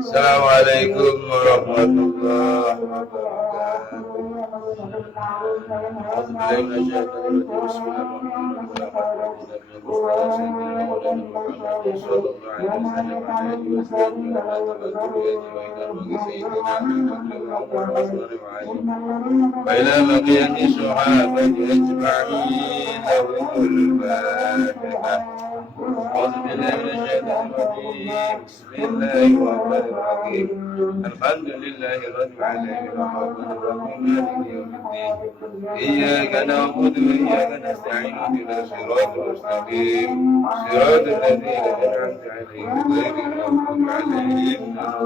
Assalamualaikum warahmatullahi وإلى بقية الصحابة أجمعين لهم الفاتحة. أعوذ بالله من الشيطان الرجيم. بسم الله الرحمن الرحيم. الحمد لله رب العالمين الرحمن الرحيم مالك يوم الدين. إياك نعبد وإياك نستعين اهدنا الصراط المستقيم صراط الذين أنعمت عليهم غير المغضوب عليهم ولا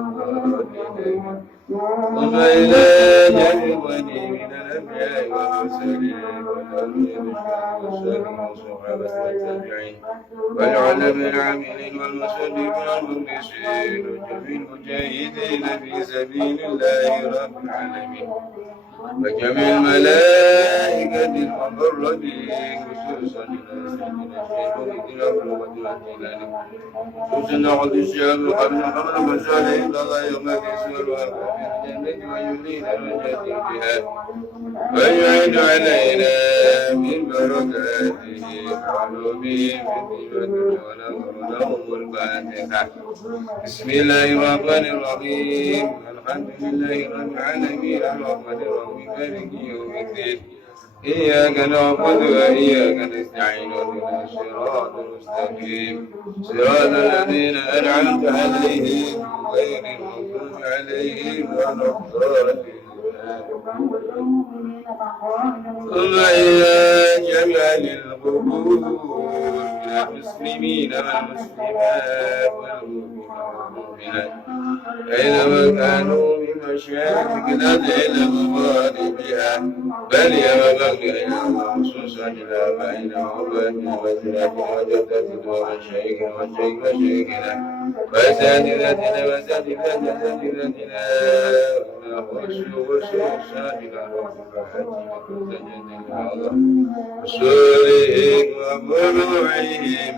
الضالين. ثم إلى جانبني من الأنبياء والمرسلين والصالحين والصحابة والتابعين والعلماء العاملين والمصدقين والمخلصين وجميع المجاهدين في سبيل الله رب العالمين وجميع الملائكة المقربين خصوصا سيدنا خصوصا عبد الشهاب قبل فصالح الله يوم كسر وكافر الجنة ويريد الرجاء بها ويعد علينا من بركاته وعلومه في الدين ولهم الفاتحة. بسم الله الرحمن الرحيم. الحمد لله رب العالمين الرحمن الرحيم مالك يوم الدين. إياك نعبد وإياك نستعين اهدنا الصراط المستقيم صراط الذين أنعمت عليهم غير المغضوب عليهم ولا الضالين. ثم إلى جميع القبور من المسلمين والمسلمات والمؤمنين والمؤمنات أينما كانوا من مشارق الأرض إلى مغاربها بل يا مغربها خصوصا إلى بين عبادنا وزناتنا وجدتنا وشيخنا وشيخنا وأساتذتنا وأساتذتنا وسورهم وفروعهم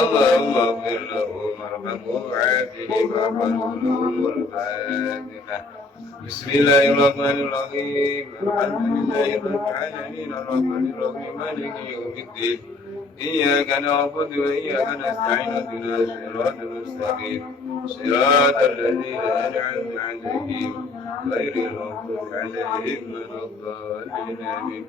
اللهم اغفر لهم وارحمهم وعافهم واغفر لهم الفاتحة. بسم الله الرحمن الرحيم. الحمد لله رب العالمين الرحمن الرحيم مالك يوم الدين. إياك نعبد وإياك نستعين اهدنا الصراط المستقيم صراط الذين أنعمت عليهم غير المغضوب عليهم ولا الضالين آمين.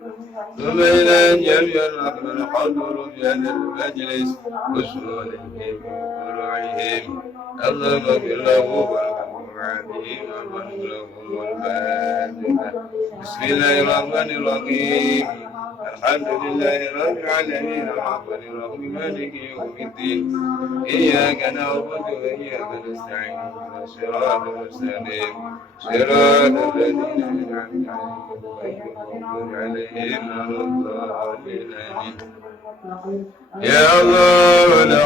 ثم إلى جميع الرحمن حضر في هذا المجلس وسؤالهم وفروعهم اللهم اغفر لهم وارحمهم وعافهم واغفر لهم والفاتحة. بسم الله الرحمن الرحيم. الحمد لله رب العالمين الرحمن الرحيم مالك يوم الدين. إياك نعبد وإياك نستعين اهدنا الصراط المستقيم صراط الذين أنعمت عليهم غير المغضوب عليهم ولا الضالين آمين. يا الله ولا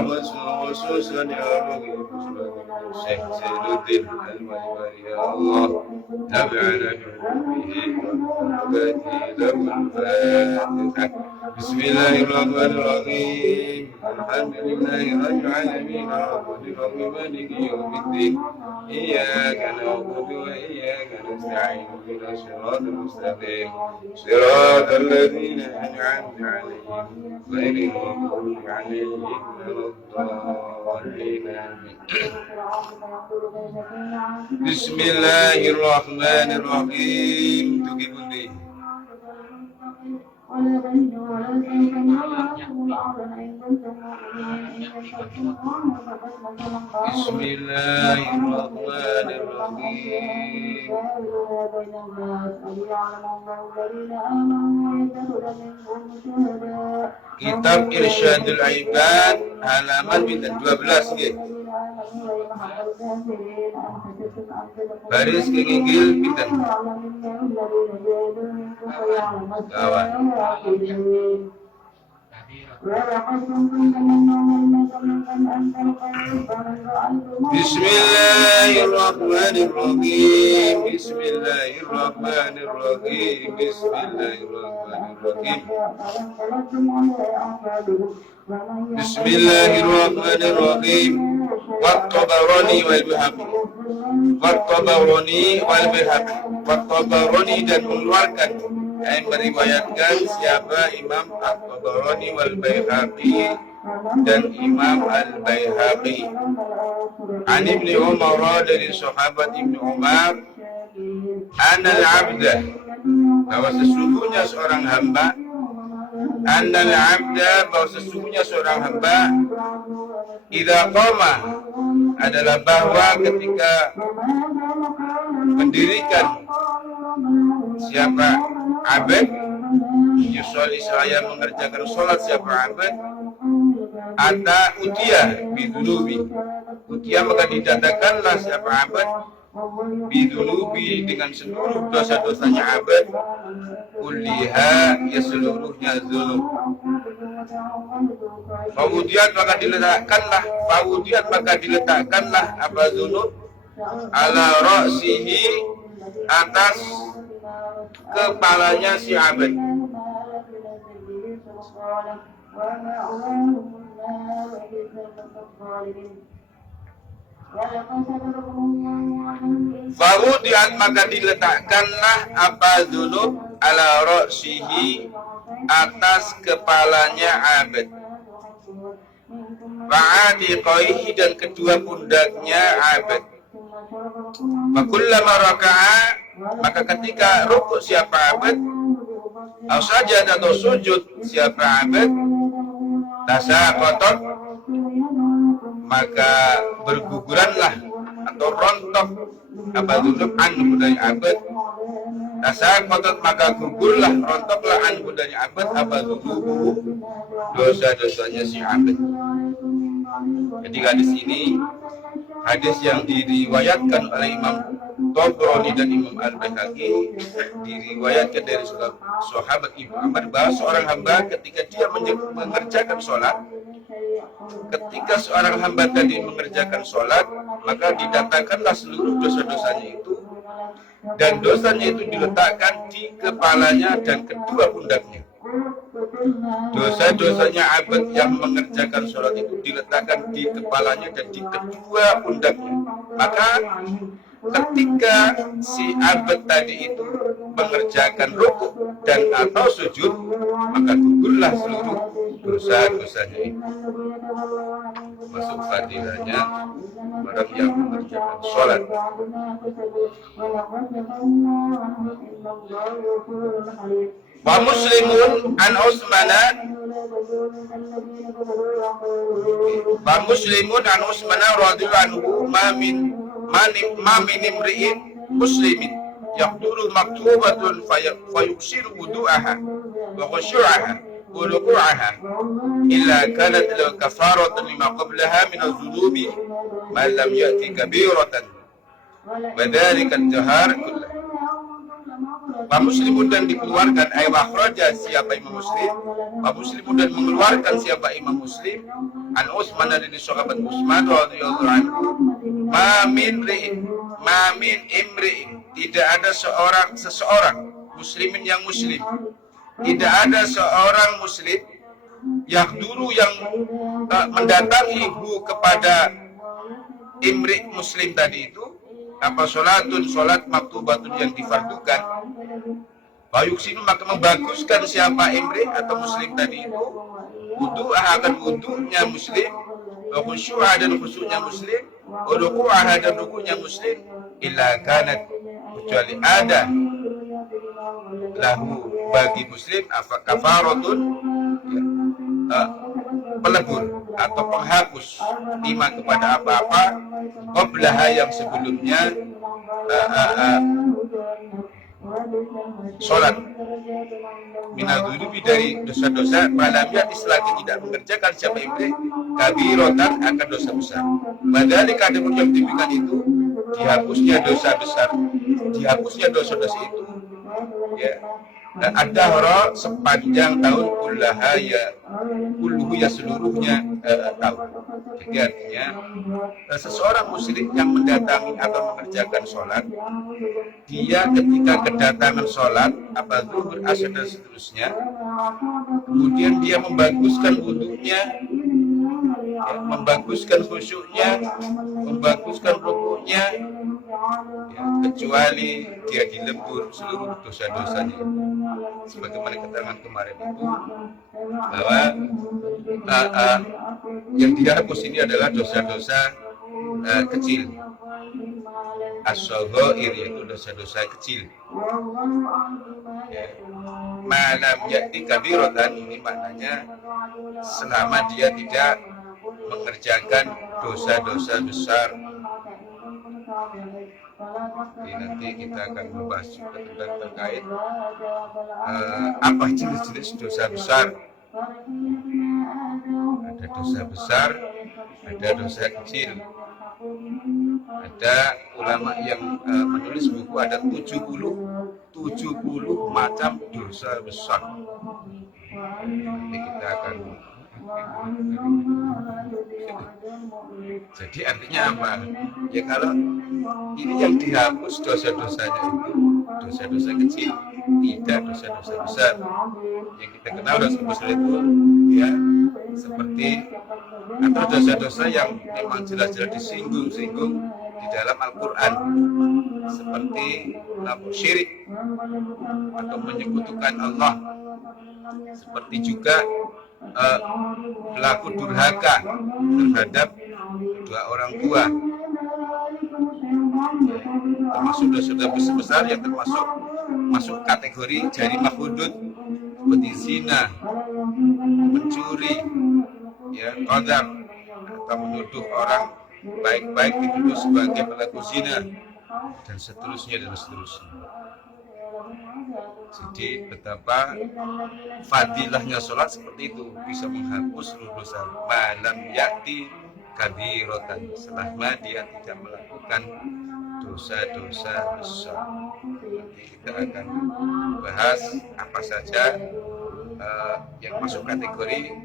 خصوصا يا رب الشيخ سيد الدين المنور يا الله نبعنا به وبركاته له الفاتحة. بسم الله الرحمن الرحيم. الحمد لله رب العالمين الرحمن الرحيم مالك يوم الدين. إياك نعبد وإياك نستعين اهدنا الصراط المستقيم صراط الذين أنعمت عليهم غير المغضوب عليهم ولا الضالين آمين. بسم الله الرحمن الرحيم. تجيبني بسم الله الرحمن الرحيم. Kitab Irsyadul Ibad halaman 12 nggih. Baris kengingil pinten? Kawan. Bismillahirrahmanirrahim. Bismillahirrahmanirrahim. Bismillahirrahmanirrahim. Bismillahirrahmanirrahim. Wat-Tabarani wal Baihaqi. Wat-Tabarani wal Baihaqi. Wat-Tabarani dan mengeluarkan yang meriwayatkan siapa Imam At-Tabarani wal Baihaqi dan Imam Al-Baihaqi. An Ibnu Umar dari sahabat Ibnu Umar, anal abda, bahwa sesungguhnya seorang hamba, anal abda, bahwa sesungguhnya seorang hamba, idza qama, adalah bahwa ketika mendirikan siapa abad, yusolli saya mengerjakan sholat siapa abad, ata utia bidunubi, utia maka didatangkanlah siapa abad bidunubi dengan seluruh dosa-dosanya abad, kulliha ya seluruhnya zulum. Fawudiat maka diletakkanlah apa zulum ala ra'sihi, atas kepalanya si abad. Fawudiat maka diletakkanlah apa dzunub ala ra'sihi, atas kepalanya abad. Fa'atiqaihi dan kedua pundaknya abad. Fakullama raka'a, maka ketika rukuk siapa abad, atau sajad atau sujud siapa abad, tasaqatat, maka berguguranlah atau rontok apa dzunub anhu dari abad, tasaqatat maka gugurlah, rontoklah anhu dari abad apa dzunubu, dosa-dosanya si abad. Jadi hadis ini hadis yang diriwayatkan oleh Imam Tabrani dan Imam Al-Baihaqi, diriwayatkan dari sahabat Ibnu Umar bahwa seorang hamba ketika dia mengerjakan sholat, ketika seorang hamba tadi mengerjakan sholat, maka didatangkanlah seluruh dosa-dosanya itu, dan dosanya itu diletakkan di kepalanya dan kedua pundaknya. Dosa-dosanya abad yang mengerjakan sholat itu diletakkan di kepalanya dan di kedua pundaknya. Maka ketika si abad tadi itu mengerjakan rukuk dan atau sujud, maka gugurlah seluruh dosa-dosanya itu. Masuk fadilahnya orang yang mengerjakan sholat. Wa Muslimun an Utsmana, wa Muslimun an Utsmana radhiyallahu anhu, ma min imri'in muslimin yaqduru maktubatun fayuksiru wudu'aha wa khushu'aha wa ruku'aha illa kanat lahu kafaratun lima qablaha min adh-dhunubi ma lam ya'ti kabiratan wa dhalika ad-dahar kullahu. Wa Muslimun dan dikeluarkan, ay wa akhraja siapa Imam Muslim, wa Muslimun dan mengeluarkan siapa Imam Muslim, an Utsman dari sahabat Utsman radhiyallahu anhu, ma min imri'in, tidak ada seseorang muslimin yang muslim, tidak ada seorang muslim yahduru yang mendatangi kepada imri muslim tadi itu apa sholatun, sholat maktubatun yang difardukan, bayuksinu maka membaguskan siapa imri atau muslim tadi itu, wudu'ah akan wudu'nya muslim, wa khusyu'ah dan khusyu'nya muslim, wa ruku'ah dan ruku'nya muslim, illa kanat, kecuali ada lahu bagi muslim kafaratun, pelebur atau penghapus lima kepada apa-apa qablaha yang sebelumnya sholat, minal dzunubi dari dosa-dosa, malamnya selagi tidak mengerjakan siapa imri kabirotan akan dosa besar. Padahal kadang yang demikian itu dihapusnya dosa besar, dihapusnya dosa-dosa itu, ya. Dan ad-dahra sepanjang tahun kullu kulluhu ya seluruhnya tahu. Jadi artinya seseorang musyrik yang mendatangi atau mengerjakan sholat, dia ketika kedatangan sholat apa zuhur, asar dan seterusnya, kemudian dia membaguskan wudunya, ya, membaguskan khusyuknya, membaguskan rukuknya, ya, kecuali dia dilebur seluruh dosa-dosanya. Sebagaimana keterangan kemarin itu bahwa yang dihapus ini adalah dosa-dosa kecil, as-shaghair, yaitu dosa-dosa kecil. Ya. Malam ya'ti kabiratan, ini maknanya selama dia tidak mengerjakan dosa-dosa besar. Jadi nanti kita akan membahas juga tentang terkait apa jenis-jenis dosa besar. Ada dosa besar, ada dosa kecil. Ada ulama yang menulis buku ada 70 macam dosa besar. Nanti kita akan. Jadi artinya apa? Ya kalau ini yang dihapus dosa-dosanya itu dosa-dosa kecil, tidak dosa-dosa besar. Yang kita kenal dosa besar itu ya seperti atau dosa-dosa yang memang jelas-jelas disinggung-singgung di dalam Al-Quran, seperti melakukan syirik atau menyekutukan Allah, seperti juga berlaku durhaka terhadap dua orang tua, termasuk dosa-dosa besar yang termasuk masuk kategori jarimah hudud seperti zina, mencuri, ya, qadar, atau menuduh orang baik-baik dituduh sebagai pelaku zina, dan seterusnya dan seterusnya. Jadi betapa fadilahnya sholat seperti itu, bisa menghapus seluruh dosa. Malam ya'ti kabiratan, selama dia tidak melakukan dosa-dosa besar. Nanti kita akan bahas apa saja yang masuk kategori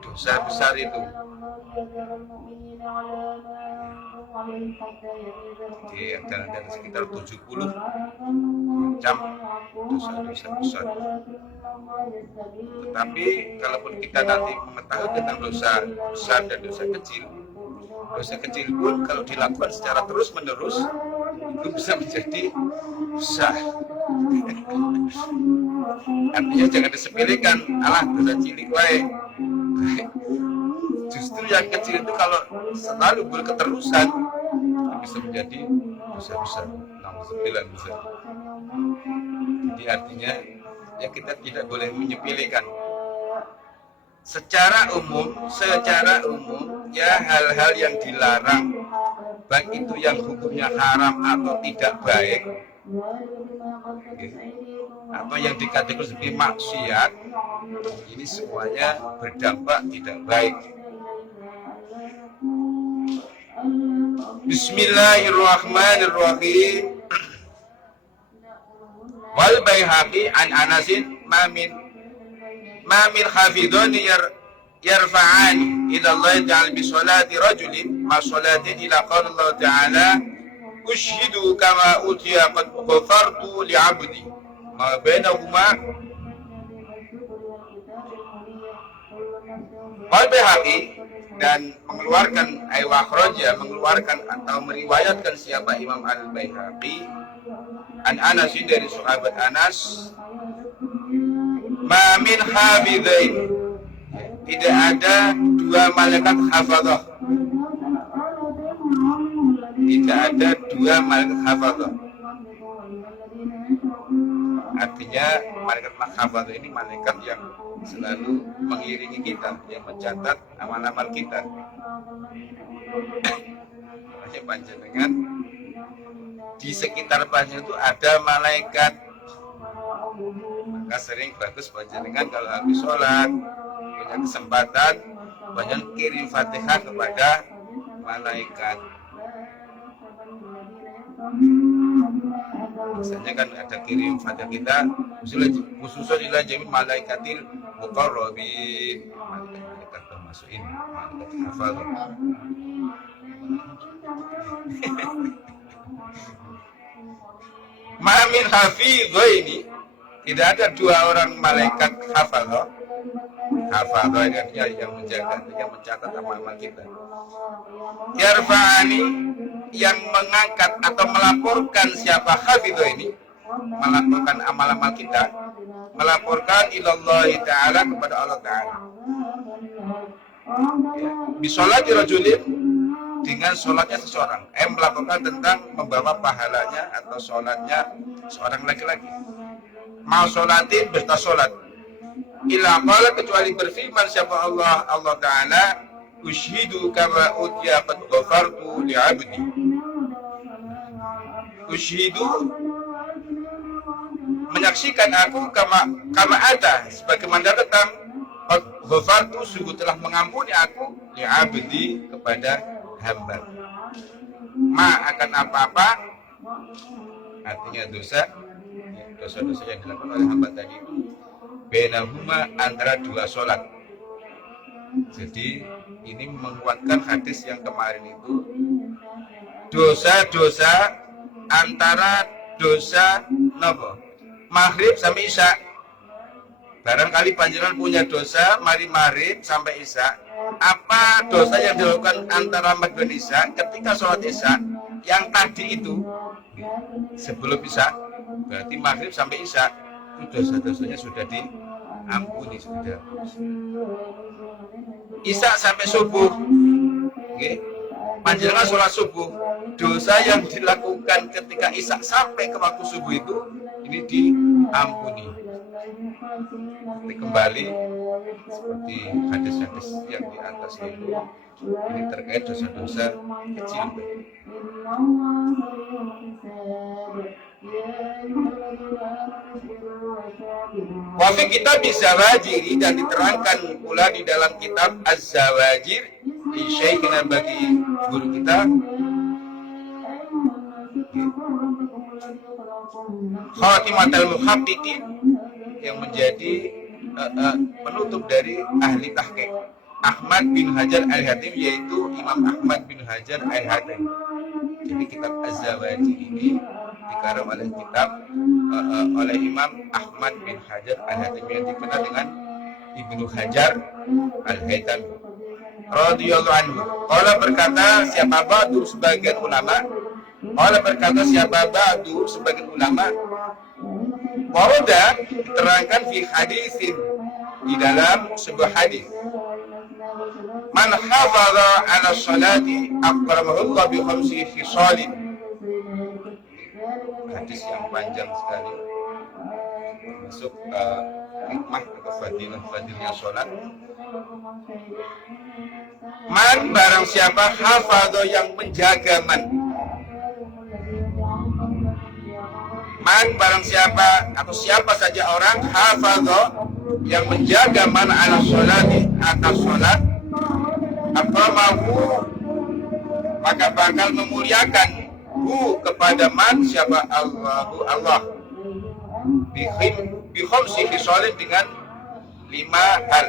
dosa besar itu. Jadi ada sekitar 70 macam dosa-dosa besar. Tetapi kalaupun kita nanti mengetahui tentang dosa besar dan dosa kecil pun kalau dilakukan secara terus-menerus itu bisa menjadi besar. Artinya jangan disepelekan, alah dosa cilik wae. Justru yang kecil itu kalau selalu berketerusan bisa menjadi dosa besar. Namun sembilan besar. Jadi artinya ya kita tidak boleh menyepelekan. Secara umum ya hal-hal yang dilarang, baik itu yang hukumnya haram atau tidak baik, atau yang dikategorikan sebagai maksiat, ini semuanya berdampak tidak baik. Bismillahirrahmanirrahim. Wal Baihaqi an Anasin ma min hafidhani yarfa'ani ila Allah ta'ala bi salati rajulin ma salatin ila qala Allah ta'ala ushhidu kama utiya qad ghafartu li 'abdi ma bainahuma. Wal Baihaqi dan mengeluarkan mengeluarkan atau meriwayatkan siapa Imam Al-Baihaqi an Anas dari sahabat Anas, ma min hafidhain, tidak ada dua malaikat hafadzah, tidak ada dua malaikat hafadzah. Artinya malaikat hafadzah ini malaikat yang selalu mengiringi kita, yang mencatat amal-amal kita. Makanya panjenengan di sekitar panjenengan itu ada malaikat. Maka sering bagus panjenengan kalau habis sholat punya kesempatan panjenengan kirim Fatihah kepada malaikat. Biasanya kan ada kirim Fatihah kita khususnya ila jami' malaikatil muqarrabin, malaikat masukin hafal. Ma'min hafidho ini tidak ada dua orang malaikat hafadho. Hafadho ini artinya yang menjaga, yang mencatat amal-amal kita. Yarfa'ani, yang mengangkat atau melaporkan siapa hafidho ini, melaporkan amal-amal kita, melaporkan ilallahi ta'ala kepada Allah Ta'ala. Bisolati rajulin, dengan sholatnya seseorang, melaporkan tentang membawa pahalanya atau sholatnya seorang laki-laki. Mau sholatin berta sholat. Ila qala, kecuali berfirman siapa Allah Ta'ala, ushidu kama utiya qad ghafartu li'abdi. Ushidu, menyaksikan aku kama ada, sebagaimana datang qad ghafartu, sungguh telah mengampuni aku li'abdi, kepada hamba. Ma akan apa-apa, artinya dosa-dosa yang dilakukan oleh hamba tadi itu bainahuma, antara dua sholat. Jadi ini menguatkan hadis yang kemarin itu, dosa-dosa antara dosa nopo maghrib sampai isya. Barangkali panjenengan punya dosa mari maghrib sampai isya. Apa dosa yang dilakukan antara maghrib dan isya ketika sholat isya yang tadi itu sebelum isya, berarti maghrib sampai isya itu dosa-dosanya sudah diampuni, sudah. Isya sampai subuh, okay. Panjenengan sholat subuh, dosa yang dilakukan ketika isya sampai ke waktu subuh itu ini diampuni. Kembali seperti hadis-hadis yang di atas itu, ini terkait dosa-dosa kecil. Wafi kitab Az-Zawajir, dan diterangkan pula di dalam kitab Az-Zawajir di Syekhina, bagi guru kita, Khatimatul Muhaqqiqin, yang menjadi penutup dari ahli tahqiq, Ahmad bin Hajar Al-Haythami, yaitu Imam Ahmad bin Hajar Al-Haythami. Jadi kitab Az-Zawajir ini dikarang oleh Imam Ahmad bin Hajar Al-Haythami, yang dikenal dengan Ibnu Hajar Al-Haythami radhiyallahu anhu. Qala, berkata siapa ba'du sebagian ulama, Waroda diterangkan fi hadisin, di dalam sebuah hadis, man hafadha ala salati akramahullah bi khamsi khisalin. Hadis yang panjang sekali, masuk hikmah atau fadilnya sholat. Man, barang siapa, hafadha, yang menjaga, man barang siapa atau siapa saja orang, hafadha, yang menjaga, man ala sholati, atas sholat, akramahu, maka bakal memuliakan hu, kepada man, siapa, Allah bi khamsi khisalin, dengan 5 hal.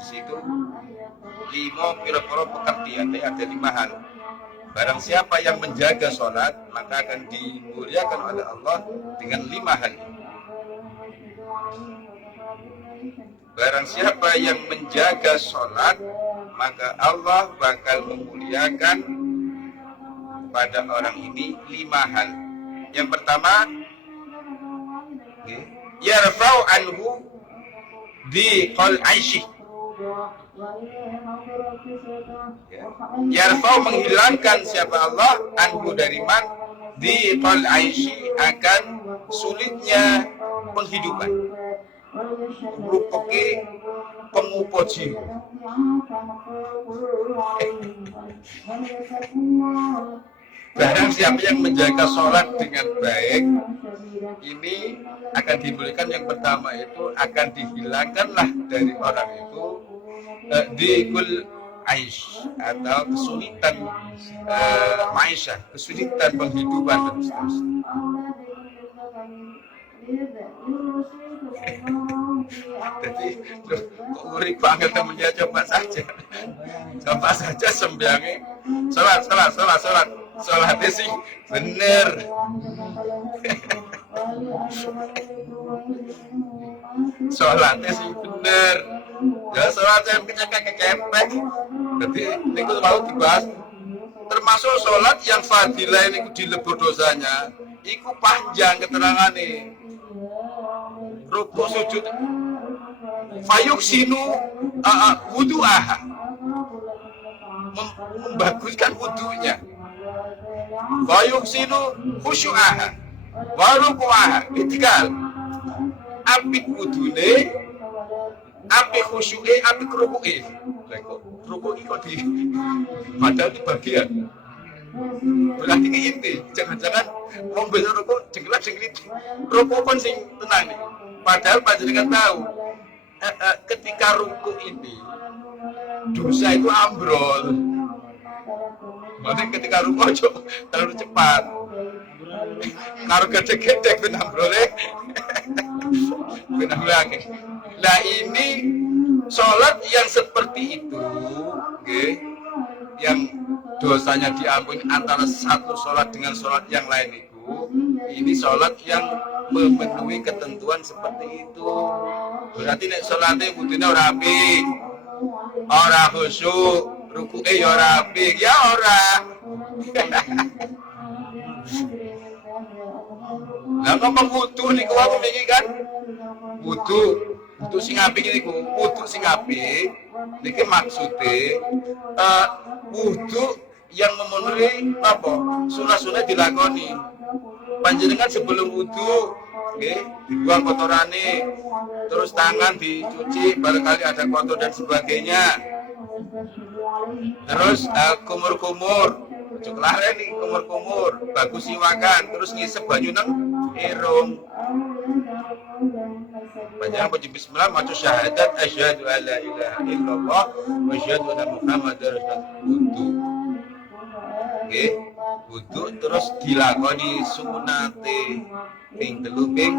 Situ 5 pira-pira pekerjaan, ada 5 hal. Barang siapa yang menjaga sholat, maka akan dimuliakan oleh Allah dengan 5 hal ini. Barang siapa yang menjaga sholat, maka Allah bakal memuliakan pada orang ini 5 hal. Yang pertama, yarfa'u anhu dhiqal 'aishi. Yarfa'u, menghilangkan siapa Allah, anhu, dari man, dhiqal 'aishi, akan sulitnya penghidupan, rupoke pengupoji. Barang siapa yang menjaga sholat dengan baik, ini akan diberikan, yang pertama itu akan dihilangkanlah dari orang itu dhiqul 'aish, atau kesulitan ma'isyah, kesulitan penghidupan dan seterusnya. Jadi kok ngeri banget temennya, coba saja sembiangi sholatnya sih bener. Sholatnya sih bener. Ya sholatnya kekepek. Jadi ini mau dibahas. Termasuk sholat yang fadilah ini dilebur dosanya. Iku panjang keterangan nih. Rukuk sujud. Fayuksinu wudu'aha. Membaguskan wudunya. Fayuksinu khusyu'aha. Waruku'aha. Itikal. Apik wudune, apik khusyu'e, apik ruku'e. Ruku'i kok di padahal di bagian. Berarti ini inti. Jangan-jangan wong bela rukuk jengkelap-jengkelit. Rukuk pun sing tenang nih. Padahal panjenengan tahu ketika rukuk ini dosa itu ambrol. Makanya ketika rukuk aja terlalu cepat. Karo gede-gede ben ambrole. Benar lagi. Nah ini sholat yang seperti itu, okay, yang dosanya diampuni antara satu sholat dengan sholat yang lain itu, ini sholat yang memenuhi ketentuan seperti itu. Berarti nek sholatnya budine ora apik, ora khusyuk, rukuke ya ora apik, ya ora. Lah ngomong wudu niku aku mikir kan. Wudu sing apik niku, wudu sing apik niki maksude wudu yang memenuhi apa? Sunah-sunah dilakoni. Panjenengan sebelum wudu nggih, dibuang kotorane, terus tangan dicuci barangkali ada kotor dan sebagainya. Terus kumur-kumur, cuklare nih kumur-kumur, bagus siwakan, terus ngisep banyu nang irung. Panjang baca bismillah, maca syahadat asyhadu alla ilaha illallah wa asyhadu anna muhammadar rasulullah. Wudu. Nggih, wudu terus dilakoni sunate ping 3 ping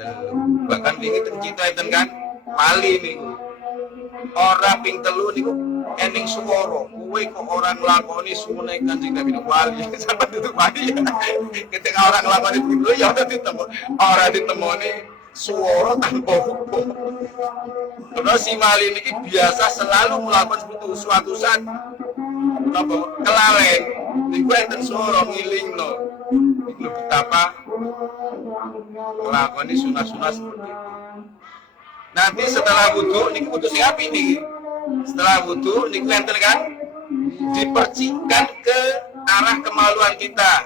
3. Bahkan wingi teng cita enten kan wali niku. Ora ping 3 niku ening swara, kowe kok ora nglakoni sunah Kanjeng Nabi wali. Sampai itu wali. Ketika orang nglakoni ping 3 ya ora ditemoni suara tanpa hukum. Terus si wali niki biasa selalu melakukan suatu saat apa kelalen niku enten suara ngilingno. Iku betapa nglakoni sunah-sunah seperti itu. Nanti setelah wudu niku wudu sing apik niki. Setelah wudu niku enten kan dipercikan ke arah kemaluan kita.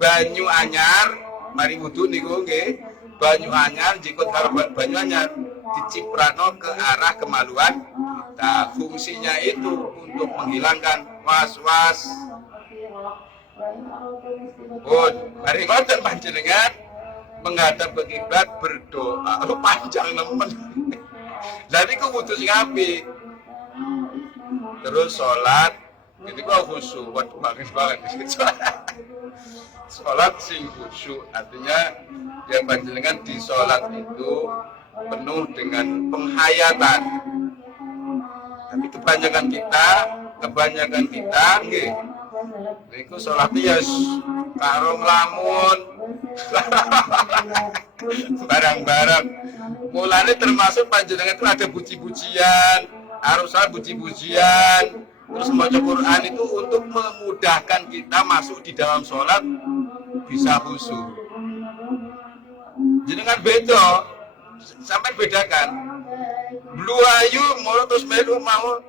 Banyu anyar mari wudu niku nggih. Banyu anyar jikut karo banyu anyar diciprakno ke arah kemaluan kita. Fungsinya itu untuk menghilangkan was-was. Mari ngoten panjenengan menghadap ke kiblat berdoa. Lu panjang nemen. Jadi ku wudu sing apik. Terus sholat itu kok khusyuk. Waduh banget. Sholat sing khusyuk artinya ya panjenengan di sholat itu penuh dengan penghayatan. Tapi kebanyakan kita nggih niku sholatnya ya karo nglamun barang-barang. Mulane termasuk panjenengan itu ada puji-pujian, harus puji-pujian. Terus membaca Quran itu untuk memudahkan kita masuk di dalam sholat bisa khusyuk. Jadi kan beda, sampai bedakan. Bluayu mau terus melu mau,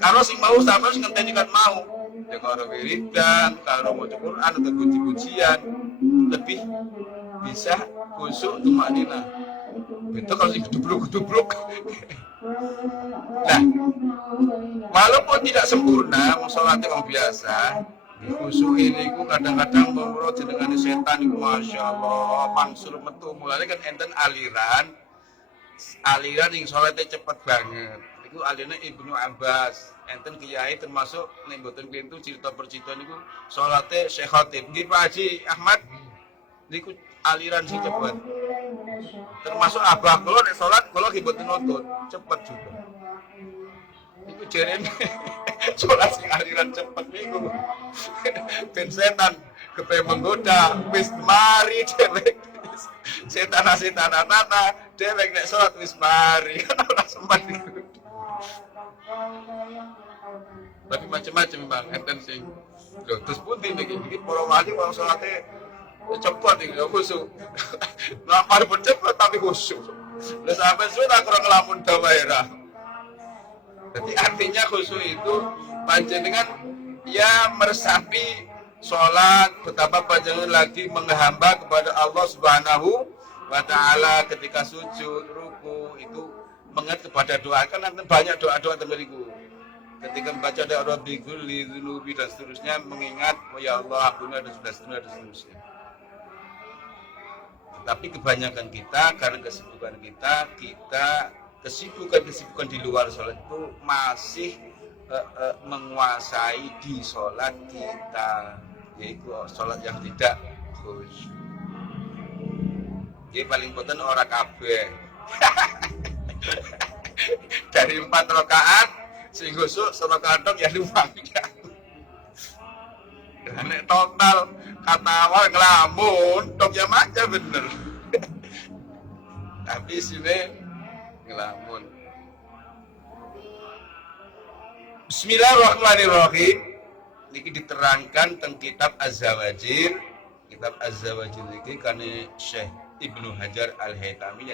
kalau si mau sampai harus ngenteni kan mau. Ya kalau wiridan, kalau baca Quran atau puji-pujian lebih bisa khusyuk tumanina. Beda kalau si gedubluk. Nah, walaupun tidak sempurna, sholatnya orang biasa, khusyuk ini kadang-kadang bawa jenengan setan itu masya Allah, pangsul metu. Mulanya kan enten aliran yang sholatnya cepat banget. Itu alirannya Ibnu Abbas, enten kiai termasuk nek mboten pintu cerita percita niku sholatnya Syekh Khatib. Nggih Pak Haji Ahmad, niku aliran sing cepat. Termasuk abah kula nek salat kula ki mboten nuntut, cepet juga. Iku jarene salat sing aliran cepet niku. Ben setan kepe menggoda wis mari dhewek. Setan-setan tata dhewek nek salat wis mari kan ora sempat iku. Tapi macam-macam memang enten sing lho terus pundi niki para wali wong salate cepet iki khusyuk. Lamar pun cepet tapi khusyuk. Lah sampai suwe tak kurang ngelamun dawairah. Jadi artinya khusyuk itu panjenengan ya meresapi sholat, betapa panjenengan lagi menghamba kepada Allah Subhanahu wa Ta'ala ketika sujud, ruku itu mengingat kepada doa kan nanti banyak doa-doa terdiriku. Ketika membaca doa Rabbi Ghfirli dzunubi dan seterusnya mengingat oh ya Allah ampuni dan seterusnya. Tapi kebanyakan kita karena kesibukan kita kesibukan di luar sholat itu masih menguasai di sholat kita, yaitu sholat yang tidak khusyuk. Jadi paling penting orang kabeh dari 4 rakaat sing khusyuk rakaat tok ya lumayan. Nek total kata awal ngelamun tok ya maca bener. Tapi sini ngelamun. Bismillahirrahmanirrahim. Niki diterangkan teng kitab Az-Zawajir. Kitab Az-Zawajir niki karena Syekh Ibnu Hajar Al-Haytami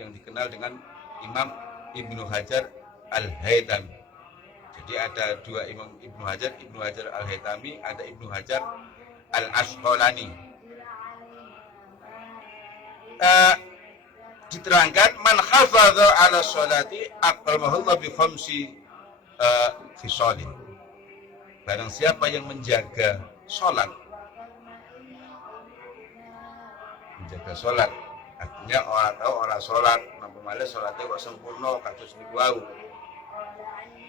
yang dikenal dengan Imam Ibnu Hajar Al-Haytami. Jadi ada dua Imam Ibnu Hajar Al-Haytami, ada Ibnu Hajar Al-Asqalani. Diterangkan man hafadha ala sholati aqramahu bi khamsi khisalin. Barang siapa yang menjaga sholat, artinya orang tahu orang sholat nampu malih sholatnya kok sempurna kados niku wau.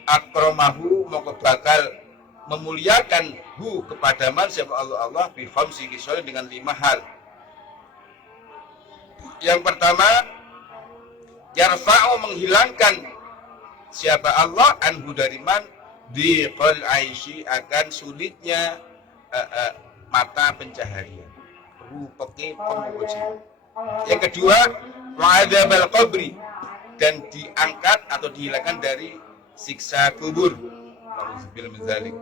Akramahu moko bakal memuliakan hu kepada man siapa Allah bi khamsi khisalin dengan 5 hal. Yang pertama, yarfa'u menghilangkan siapa Allah anhu dari man biqal aishi akan sulitnya mata pencaharian, rupake pemuji. Yang kedua, wa'adzabal qabri dan diangkat atau dihilangkan dari siksa kubur. Nauzubillah min dzalik.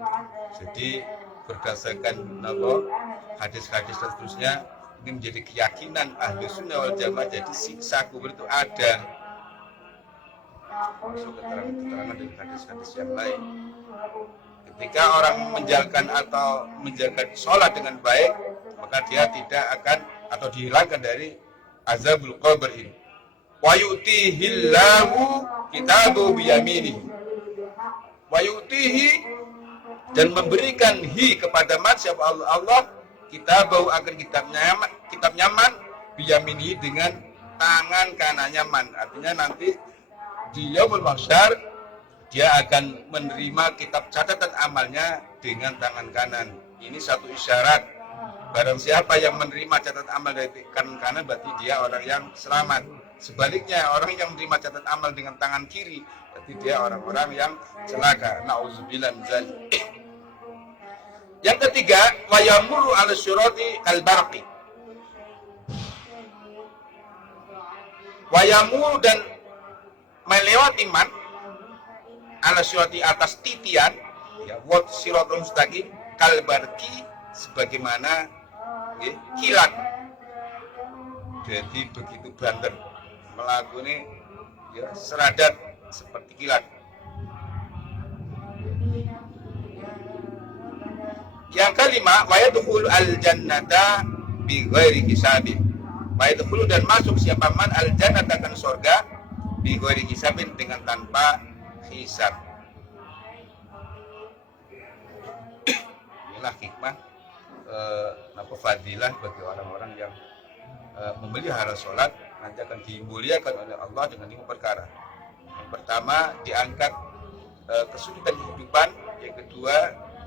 Jadi berdasarkan hadis-hadis dan seterusnya ini menjadi keyakinan ahli sunnah wal jamaah. Jadi siksa kubur itu ada. Masuk keterangan dari hadis-hadis yang lain. Ketika orang menjalankan sholat dengan baik, maka dia tidak akan atau dihilangkan dari azabul qabr ini. Wa yu'tihillahu kitabu biyaminihi. Wa yu'tihi dan memberikan kepada man siapa Allah kitabahu akan kitab nyaman biyaminihi dengan tangan kanannya man. Artinya nanti di yaumul mahsyar dia akan menerima kitab catatan amalnya dengan tangan kanan. Ini satu isyarat. Barang siapa yang menerima catatan amal dari kanan kanan berarti dia orang yang selamat. Sebaliknya orang yang menerima catatan amal dengan tangan kiri berarti dia orang-orang yang celaka. Nauzubillah min dzalik. Yang ketiga, wa yamuru 'ala syurati al-barqi. Wa yamuru dan melewati man ala syurati atas titian ya wat siratul mustaqim kalbarki sebagaimana kilat. Jadi begitu banter melakukan ya seradat seperti kilat. Yang kelima, wa yadkhulu al-jannata bi ghairi hisabin. Wa yadkhulu dan masuk siapa man al-jannata kan surga bi ghairi hisabin dengan tanpa hisab. Inilah hikmah fadilah bagi orang-orang yang memelihara sholat nanti akan dimuliakan oleh Allah dengan 5 perkara. Yang pertama diangkat kesulitan kehidupan, yang kedua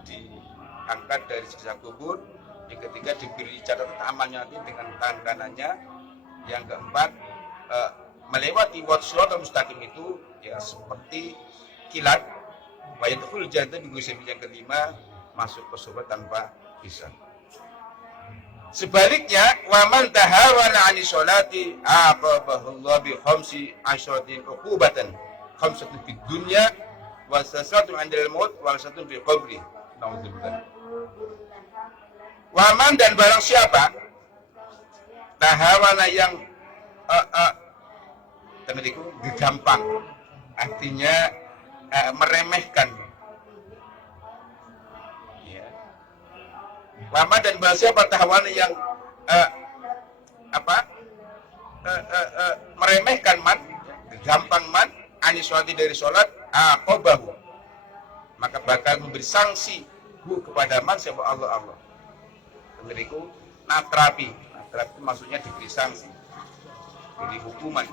diangkat dari siksa kubur, yang ketiga diberi catatan amalnya nanti dengan tangan kanannya, Yang keempat, melewati shiratal mustaqim itu ya seperti kilat. Wa yadkhulul jannata bighairi hisab. Yang kelima, masuk ke surga tanpa hisab. Sebaliknya, wa man tahawana 'ani sholati aqabahu Allah bi khamsi asyratin uqubatan. Khamsatun fid dunya wa sasatun 'indal maut wa sasatun fil qabri. Nauzubillah. Wa man, dan barang siapa tahawana yang itu gampang, artinya meremehkan. Lama dan bahasa tahawan yang meremehkan man, gampang man, aniswati dari sholat, aqobahu, maka bakal memberi sanksi kepada man siapa Allah. Beriku natrapi itu maksudnya diberi sanksi, diberi hukuman.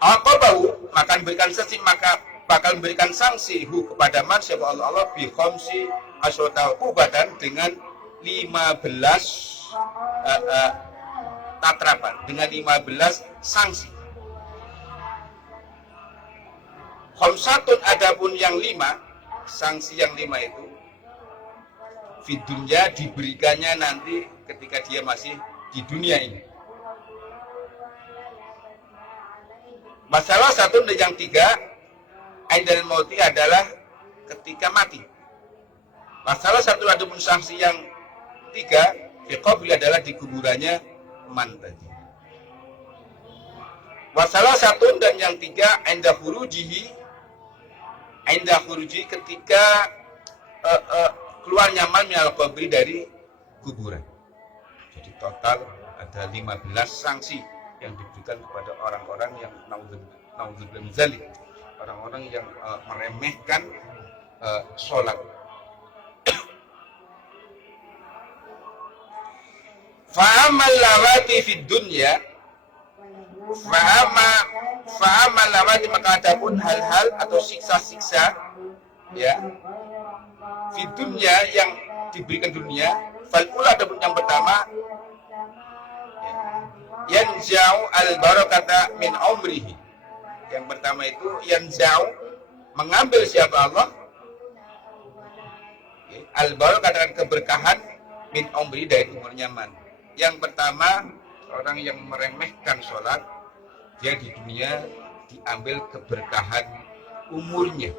Aqabahu, maka memberikan sanksi, maka bakal memberikan sanksi kepada man siapa Allah bi khamsi asyata uqubatan, dengan 15 tatrapan, dengan 15 sanksi. Khamsatun, adapun yang 5, sanksi yang 5 itu fidunya, diberikannya nanti ketika dia masih di dunia ini. Masalah satu dan yang 3, aindal mauti, adalah ketika mati. Masalah satu adapun sanksi yang 3, fi qabri, adalah di kuburannya man tadi. Masalah satu dan yang 3, ainda khuruji, ketika keluarnya man minal qabri, dari kuburan. Jadi total ada 15 sanksi yang diberikan kepada orang-orang yang naudzubillah min dzalik, orang-orang yang meremehkan sholat. Fa'amal lawati fid dunya, fa'amal lawati, maka adapun hal-hal atau siksa-siksa ya fid dunya yang diberikan dunia, fal ula, adapun yang pertama, yanza'u al-barakata min umrihi. Yang pertama itu yanza'u, mengambil siapa Allah, al-barakata, keberkahan, min umri, dari umurnya man. Yang pertama, orang yang meremehkan sholat, dia di dunia diambil keberkahan umurnya.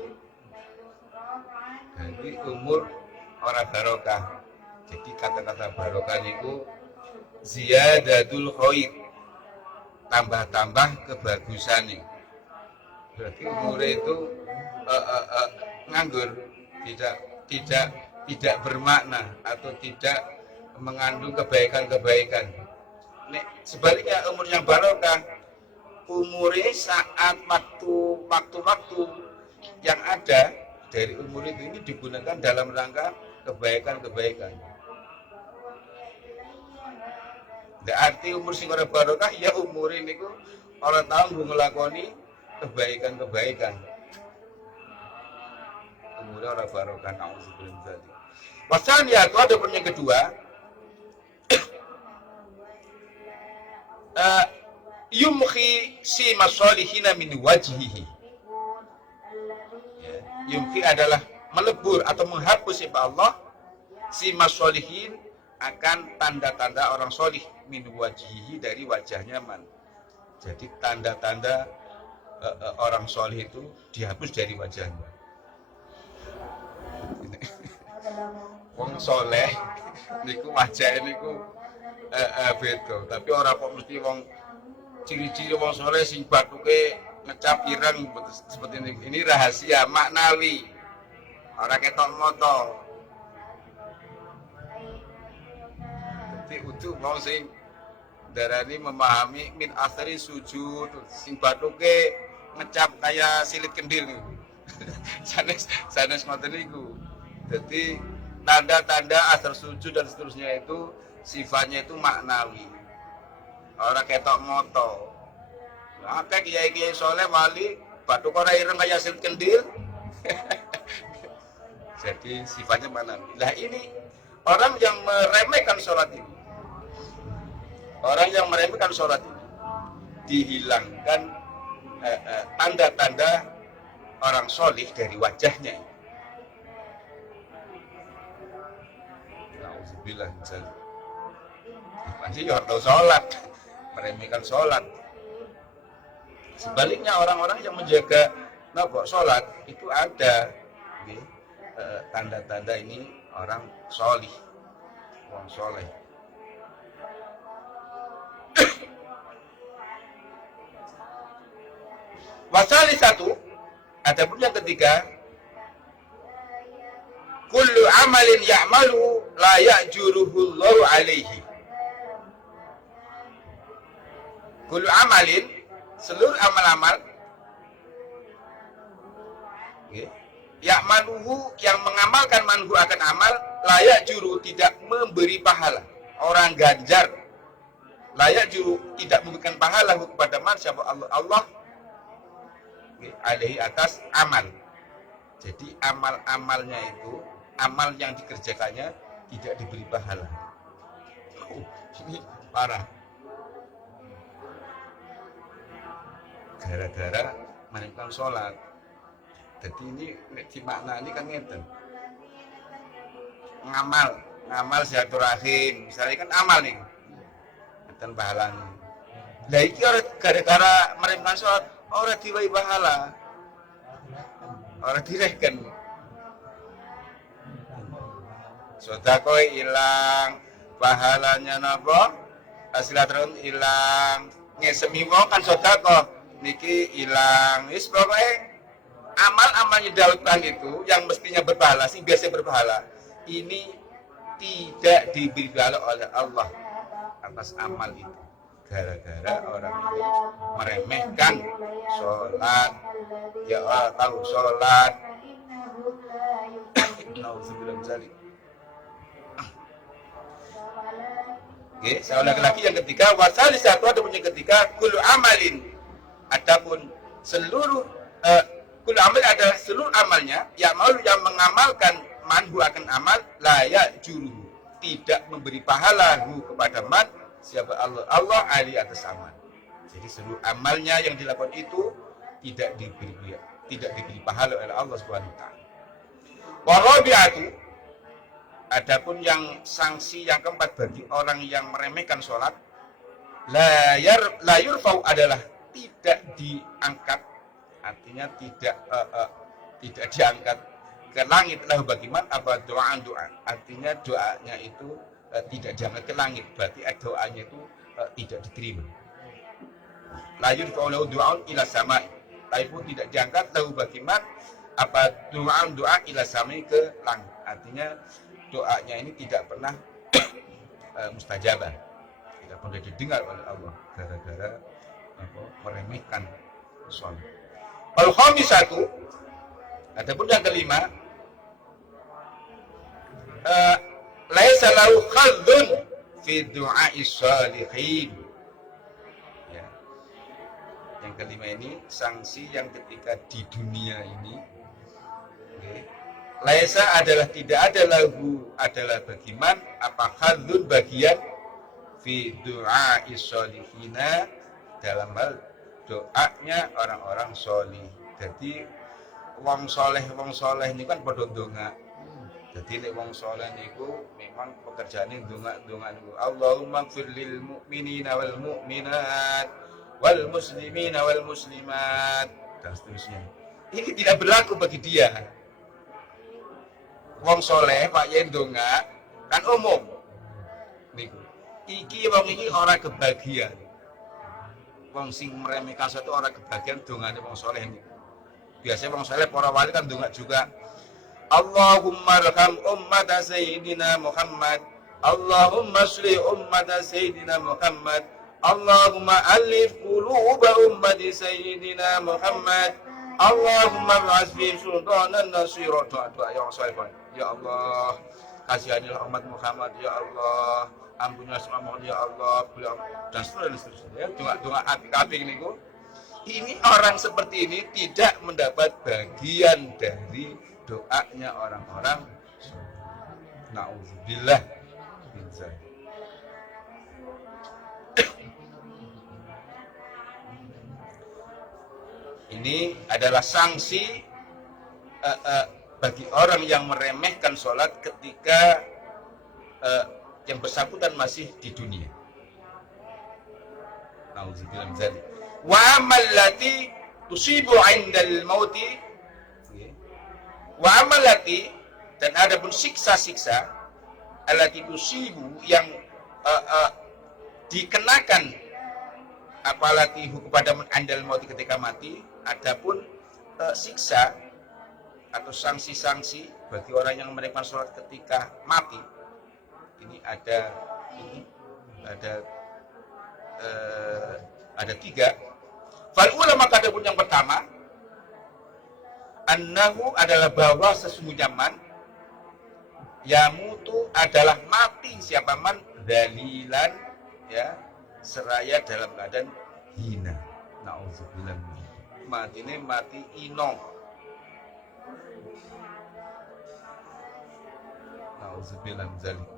Jadi umur orang barokah. Jadi kata-kata barokah itu ziyadatul khair, tambah-tambah kebagusan nih. Berarti umurnya itu nganggur, tidak bermakna atau tidak mengandung kebaikan-kebaikan. Nek sebaliknya umur yang barokah, umurnya saat waktu yang ada dari umur itu ini digunakan dalam rangka kebaikan-kebaikan. Arti umur sing ora barokah ya umur ini ku orang tahu ngelakoni kebaikan-kebaikan. Umurnya ora barokah, nauzubillah min dzalik. Wasan ya, itu ada pun yang kedua. Yumhi si masolihina min wajhihi. Yumhi adalah melebur atau menghapus siapa Allah si masolihin, akan tanda-tanda orang solih, min wajhihi, dari wajahnya man. Jadi tanda-tanda orang solih itu dihapus dari wajahnya. Wong soleh niku wajah niku beda, tapi orang kok mesti wong ciri-ciri wong soleh sing batuke ngecap ireng seperti ini. Ini rahasia maknawi, orang ketok moto. Untuk mau sing darani memahami min asri sujud, sing batuke ngecap kayak silit kendil nih. sanes ngoten niku. Jadi tanda-tanda asar sujud dan seterusnya itu sifatnya itu maknawi, orang ketok moto. Nah, kayak kiai soleh wali batuk ora ireng kayak silit kendil. Jadi sifatnya manawi. Nah ini orang yang meremehkan sholat ini, orang yang meremehkan sholat ini, dihilangkan tanda-tanda orang solih dari wajahnya. Nauzubillah misalnya. Masih ya tahu sholat, meremehkan sholat. Sebaliknya orang-orang yang menjaga sholat itu ada tanda-tanda ini orang solih, orang soleh. Wasali satu, adapun yang ketiga, kullu amalin ya'malu la ya'juruhullahu alaihi. Kullu amalin, seluruh amal-amal, ya'maluhu yang mengamalkan manhu akan amal, layak juru tidak memberi pahala. Orang ganjar, layak juru tidak memberikan pahala kepada man siapa Allah alaihi atas amal. Jadi amal-amalnya itu, amal yang dikerjakannya tidak diberi pahala. Ini parah. Gara-gara meninggalkan sholat. Jadi ini makna ini kan ngeten. Ngamal silaturahim, misalnya kan amal nih. Ngeten pahalanya. Lah iki gara-gara meninggalkan sholat, ora diwai pahala. Ora direken. Sedekah hilang, pahalanya napa? Silaturahim hilang. Ngesemi wong kan sedekah niki hilang. Wis pokoke amal-amalnya Daud itu yang mestinya berpahala, sih biasa berpahala, ini tidak diberi pahala oleh Allah atas amal itu. Gara-gara orang ini meremehkan sholat. Ya Allah tahu sholat. Nauzubillah zalik. Oke, saya ulang lagi yang ketiga, wasali satu ada punya ketiga, kullu amalin, adapun seluruh kullu amal adalah seluruh amalnya, yang mengamalkan manhu akan amal, layak juru tidak memberi pahala kepada man siapa Allah ali atas amal. Jadi seluruh amalnya yang dilakukan itu tidak diberi pahala oleh Allah Subhanahu wa taala. Wa rabi'atu, adapun yang sanksi yang keempat bagi orang yang meremehkan sholat, la yurfau adalah tidak diangkat, artinya tidak diangkat ke langit lahu bagiman apa doa, artinya doanya itu tidak diangkat ke langit, berarti doanya itu tidak diterima. La yurfau lahu doa ila sama, tapi pun tidak diangkat lahu bagiman apa doa ila sama ke langit, artinya doanya ini tidak pernah mustajabah, tidak pernah didengar oleh Allah gara-gara meremehkan sholat. Al-khamisatu, adapun yang kelima, laisa lahu khadzun fi du'a'is shalihin. Ya. Yang kelima ini sanksi yang ketika di dunia ini, laisa adalah tidak ada lahu adalah bagiman apa khadzun bagian fi du'a'is sholihina dalam hal doanya orang-orang solih. Jadi wong soleh ini kan padha ndonga. Jadi nek wong soleh niku memang pekerjaane ndonga niku. Allahumma ighfir lil mu'minina wal mu'minat wal muslimina wal muslimat dan seterusnya. Ini tidak berlaku bagi dia. Wong soleh Pak yen ndonga kan umum. Niku. Iki wong iki ora kebagian. Wong sing meremehkan satu orang kebagian dongane wong soleh ini. Biasanya wong soleh para wali kan dongak juga. Allahumma arham ummata sayyidina Muhammad. Allahumma shlih ummata sayyidina Muhammad. Allahumma alif quluba ummati sayyidina Muhammad. Allahumma ba'ats fihim sultanan nasira. Doa yang soleh. Ya Allah, kasihanilah umat Muhammad ya Allah. Ampunilah semua mohon ya Allah, dan seterusnya. Doa api-api ini kok. Ini orang seperti ini tidak mendapat bagian dari doanya orang-orang. Na'udzubillah min dzalik. Ini adalah sanksi bagi orang yang meremehkan sholat ketika yang bersangkutan masih di dunia. Na'udzubillah min dzalik. Wa amallati tusibu 'indal mauti. Wa amallati, dan ada pun siksa-siksa allati tusibu yang dikenakan apalagi kepada andal mati ketika mati. Adapun siksa atau sanksi-sanksi bagi orang yang meremehkan sholat ketika mati, ini ada tiga. Fal ulama adapun yang pertama, annahu adalah bahwa sesungguhnya man yamutu adalah mati siapa man dalilan, ya, seraya dalam keadaan hina. Na'udzubillah. Mati ini mati ino. Na'udzubillah min dzalik.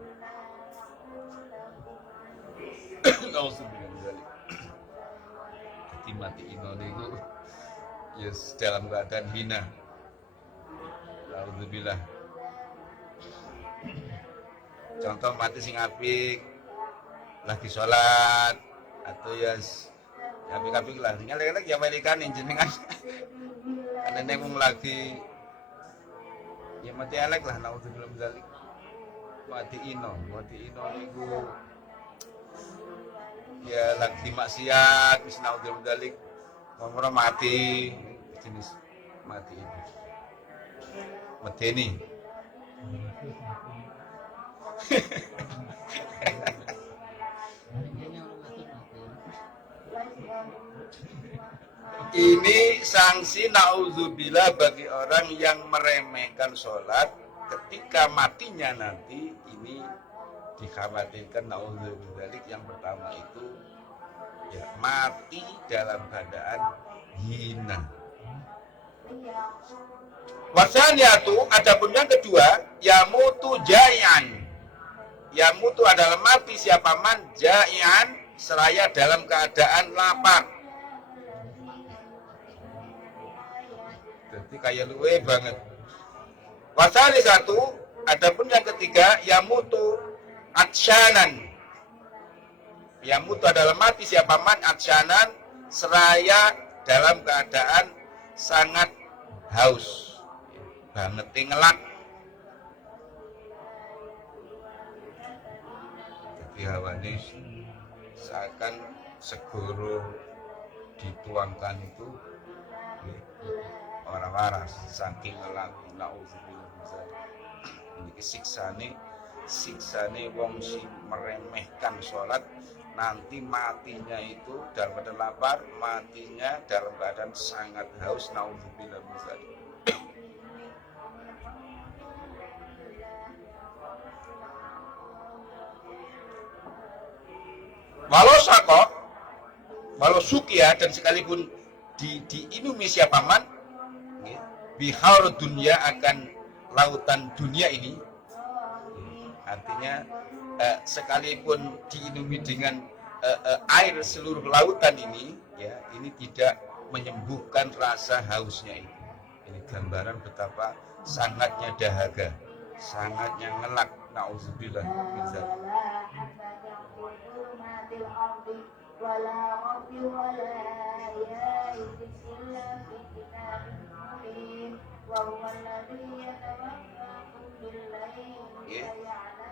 Na'udzubillah min dzalik. Jadi mati ino niku yes dalam keadaan hina. Na'udzubillah. Contoh mati sing apik lagi sholat atau ya apik-apik lah, ngelek-ngelek ya melikan jenengan karena neng lagi ya mati elek lah. Naudzubillah min dzalik. Mati ino niku ya lagi maksiat wis naudzubillah min dzalik, nomor mati jenis mati ini medeni. Ini sanksi na'udzubillah bagi orang yang meremehkan sholat ketika matinya nanti. Ini dikhawatirkan na'udzubillah yang pertama itu ya mati dalam keadaan hina. Wasaniyatu, adapun yang kedua, yamutu jai'an. Yamutu adalah mati siapa man jai'an seraya dalam keadaan lapar. Jadi kayak luwe banget. Wasani satu, adapun yang ketiga, yamutu atsyanan. Yamutu adalah mati siapa man atsyanan seraya dalam keadaan sangat haus, banget ngelak. Jadi hawane seakan segoro dituangkan itu orang waras saking ngelak. Na'udzubillah min dzalik. Ini siksane wong sing meremehkan sholat nanti matinya itu dalam keadaan lapar, matinya dalam keadaan sangat haus. Na'udzubillah min dzalik. Walau sukia, dan sekalipun diinumi siapa man bihar dunia, akan lautan dunia ini, artinya sekalipun diinumi dengan air seluruh lautan ini, ya, ini tidak menyembuhkan rasa hausnya itu. Ini gambaran betapa sangatnya dahaga, sangatnya ngelak. Na'udzubillah min dzalik.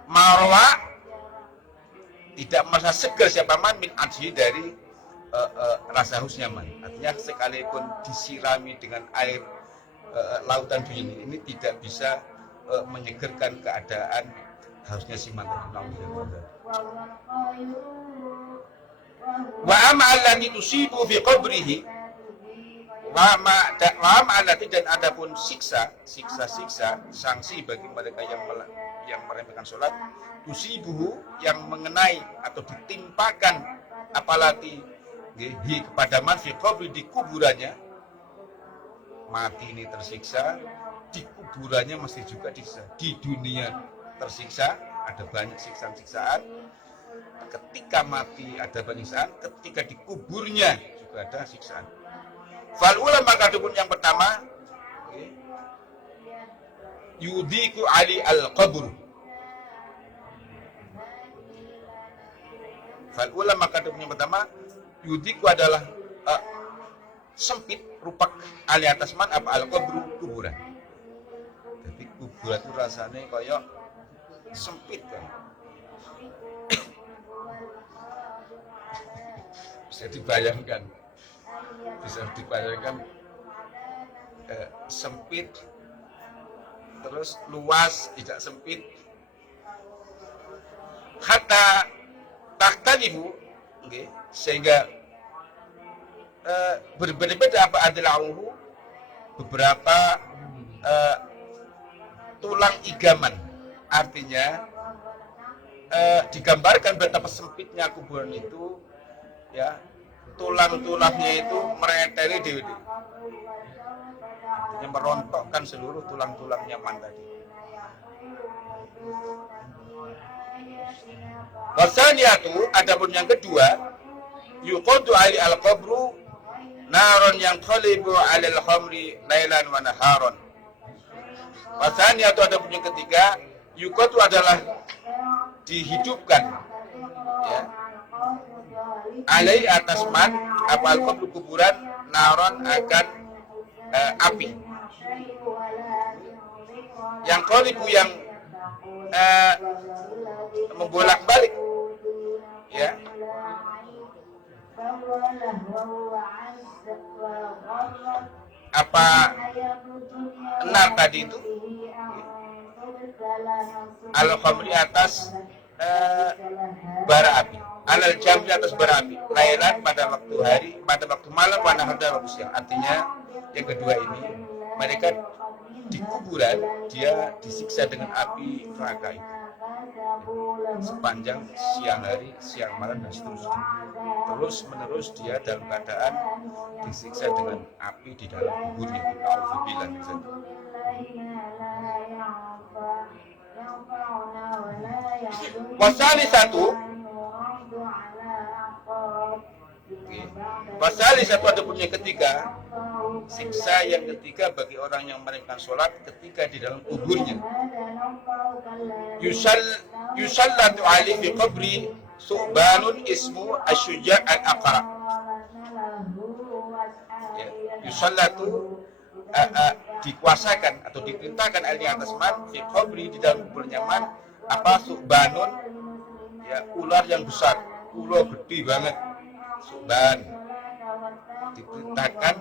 Marwa tidak merasa segar siapa man min adhi dari rasa hausnya man. Artinya sekalipun disirami dengan air lautan dunia ini tidak bisa menyegarkan keadaan hausnya si man. Wa am'allati tusibu fi qabrihi, wa am'allati, dan adapun siksa sanksi bagi mereka yang meremehkan sholat, tusibuhu, yang mengenai atau ditimpakan apalati kepada man fi qabri, di kuburannya. Mati ini tersiksa di kuburannya masih juga disiksa. Di dunia tersiksa, ada banyak siksaan-siksaan. Ketika mati ada banyak siksaan, ketika dikuburnya juga ada siksaan. Fal ula maka adapun yang pertama, yudiku ali al-qabr. Fal ula maka adapun yang pertama, yudiku adalah sempit rupak ali atas man apa al-qabru kuburan. Jadi kuburan itu rasanya kayak sempit kan. Bisa dibayangkan sempit terus luas tidak sempit hatta taktalifu, okay, sehingga berbeda-beda apa adla'uhu beberapa tulang igaman, artinya digambarkan betapa sempitnya kuburan itu, ya, tulang-tulangnya itu mereteli dewi, artinya merontokkan seluruh tulang-tulangnya man tadi. Wasaniyatu, adapun yang kedua, yuqadu ali al-qabru naron yang khalibu alil khamri lailan wa naharon. Wasaniyatu, adapun yang ketiga, yuqadu adalah dihidupkan, ya, alai atas man apa al-qabru kuburan naron akan api yang khalibu yang membolak-balik, ya, apa nar tadi itu al-khamri atas bara api, alal jamri atas bara api, lailan pada waktu hari, pada waktu malam, pada waktu siang. Artinya yang kedua ini mereka di kuburan dia disiksa dengan api neraka itu sepanjang siang hari, siang malam dan seterusnya. Terus menerus dia dalam keadaan disiksa dengan api di dalam kuburnya. Alhamdulillah. Wasali satu. Wasali satu adapun yang ketiga, siksa yang ketiga bagi orang yang meremehkan sholat ketika di dalam kuburnya. Yusallatu alaihi fi qabri su'banun ismu asyuja' al-aqra. Ya, yusallatu dikuasakan atau diperintahkan alaihi atas man fi qabri di dalam kuburnya man apa su'banun, ya, ular yang besar, ular gede banget. Su'ban diperintahkan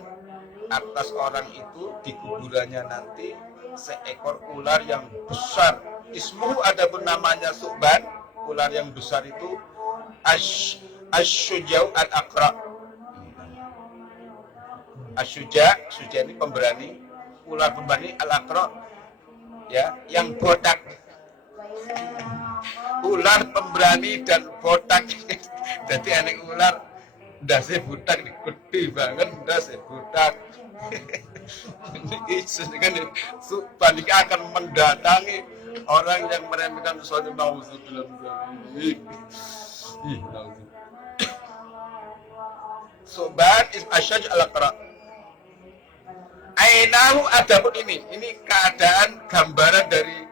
atas orang itu di kuburannya nanti seekor ular yang besar. Ismu adapun namanya Su'ban, ular yang besar itu asyujau al-aqra. Asyuja ini pemberani, ular pemberani, al-aqra, ya, yang botak. Ular pemberani dan botak. Jadi aneh ular ndase butak, gede banget ndase butak. Yesus kan Su'ban ini akan mendatangi orang yang meremehkan sesuatu. Nauzubillah. Su'ban is asyaj al-aqra. Ainahu adapun ini keadaan gambaran dari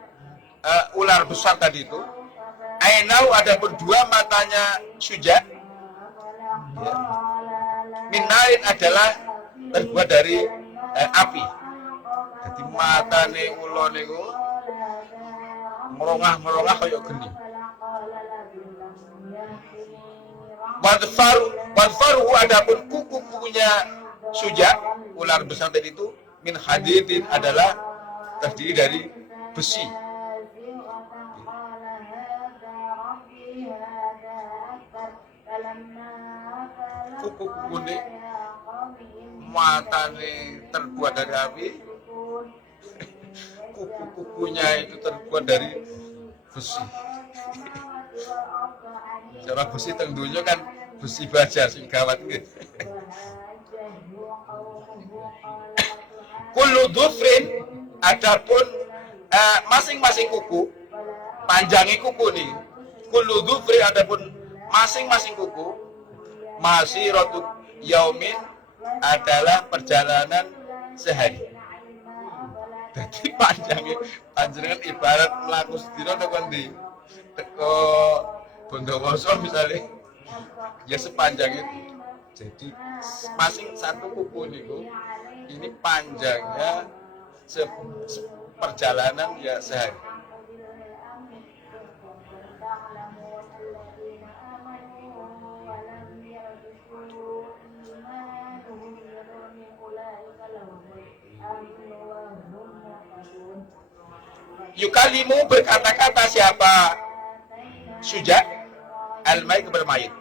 ular besar tadi itu. Ainahu adapun dua matanya Syuja, ya, minarin adalah terbuat dari api. Jadi matane ular niku merongah kayak geni. Wadfaru adapun kuku-kukunya Syuja, ular besar tadi itu, min hadidin adalah terdiri dari besi. Kuku-kuku ini matane terbuat dari api, kuku-kukunya itu terbuat dari besi. Cara besi tentunya kan besi baja sing gawat gitu. Kullu dhufrin Adapun masing-masing kuku, panjangnya kuku nih, kullu dzufri, adapun masing-masing kuku, masiratu yaumin adalah perjalanan sehari. Jadi panjangan ibarat mlaku sedina teko ndi? Teko Bondowoso misalnya, ya sepanjang itu. Jadi masing satu kuku niku ini panjangnya perjalanan ya sehari. Yukalimu berkata-kata siapa? Suja al-mayit kepada mayit.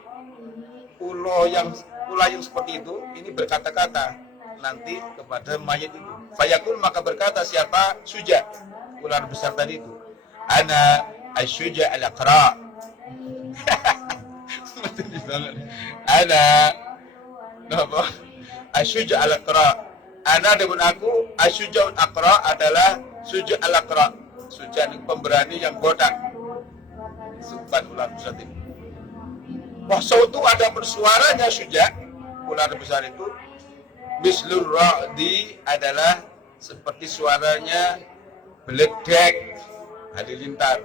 Ulah yang seperti itu ini berkata-kata nanti kepada mayit itu. Fayakul, maka berkata siapa? Suja, ular besar tadi itu. Ana asy-syuja al-aqra. Ana apa? Asy-syuja al-aqra. Ana dengan aku asy-syuja al-aqra adalah suja al-aqra. Suja pemberani yang bodak. Sempat ular besar itu. Wasautu ada bersuaranya suja, ular besar itu. Mislur ra'di adalah seperti suaranya beledek halilintar.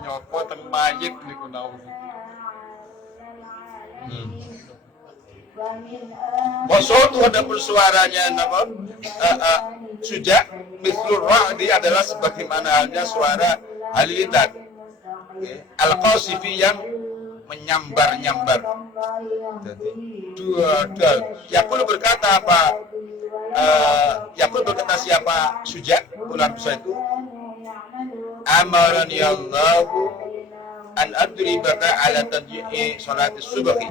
Nyopot teng mayit niku naudzu. Wasautu ada bersuaranya napa? Suja mislur ra'di adalah sebagaimana halnya suara halilintar. Al-qasifi yang menyambar-nyambar. Jadi dua. Yakul berkata apa? Yakul berkata siapa? Suja, ular besar itu. Amarani Allahu an adribaka ala tadyi'i salati subhi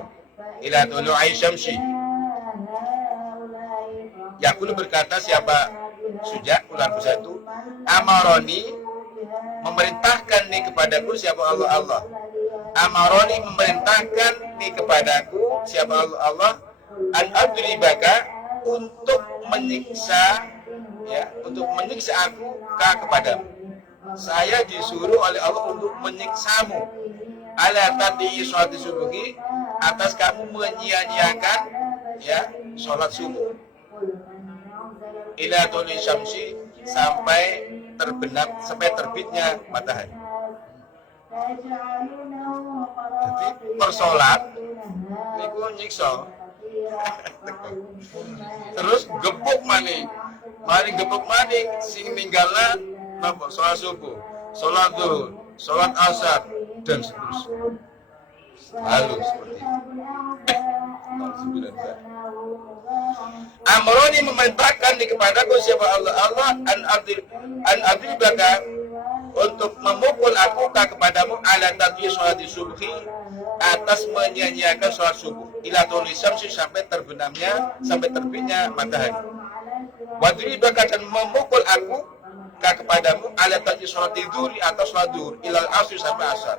ila tulu'i syamsi. Yakul berkata siapa? Suja, ular besar itu. Amarani, memerintahkan nih kepadaku siapa Allah. Amaroni, memerintahkan nih kepadaku siapa Allah. An adribaka, untuk menyiksa, ya, untuk menyiksa aku kepadamu. Saya disuruh oleh Allah untuk menyiksamu. Ala tati sholati subuhi, atas kamu menyia-nyiakan ya sholat subuh. Ila tuli syamsi, sampai terbitnya matahari. Jadi persolat niku nyiksa. Terus gepuk maning gepuk maning sing ninggalna napa salat subuh, salat zuhur, salat asar dan seterusnya. Lalu seperti itu. Amroni, memerintahkan kepadaku siapa Allah an adribaka, untuk memukul aku kepadamu ala tadyi sholati subhi, atas menyia-nyiakan sholat subuh, ila tuli syamsi, sampai terbitnya matahari. Wadribaka, dan memukul aku kepadamu ala tadyi sholati dzuri, atas sholat dzur, ila asri, sampai asar.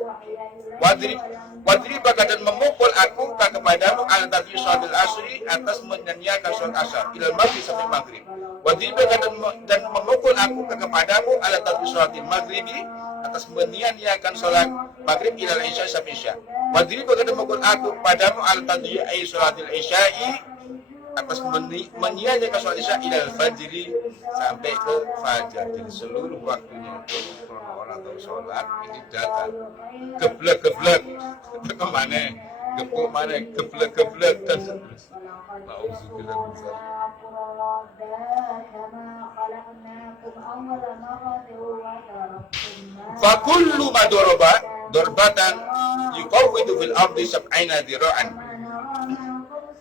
Wadribaka, dan memukul aku kepadamu ala tadyi sholatil asri, atas menyanyiakan sholat asar, ila maghrib, sampai maghrib. Wadribaka, dan memukul aku kepadamu ala tadyi sholatil maghribi, atas menyanyiakan sholat maghrib, ila isya, sampai isya. Wadribaka, dan memukul aku kepadamu ala tadyi sholatil isya'i, atas menyanyiakan sholat isya, ila fajri, sampai ke fajar. Jadi seluruh waktunya itu kalau orang tahu sholat ini datang geblek kemana, gepuk mana, geblek dan seterusnya. Nauzubillah min dzalik. Fa kullu ma daraba darbatan yuqawwidu fil ardi sab'ina dhira'an.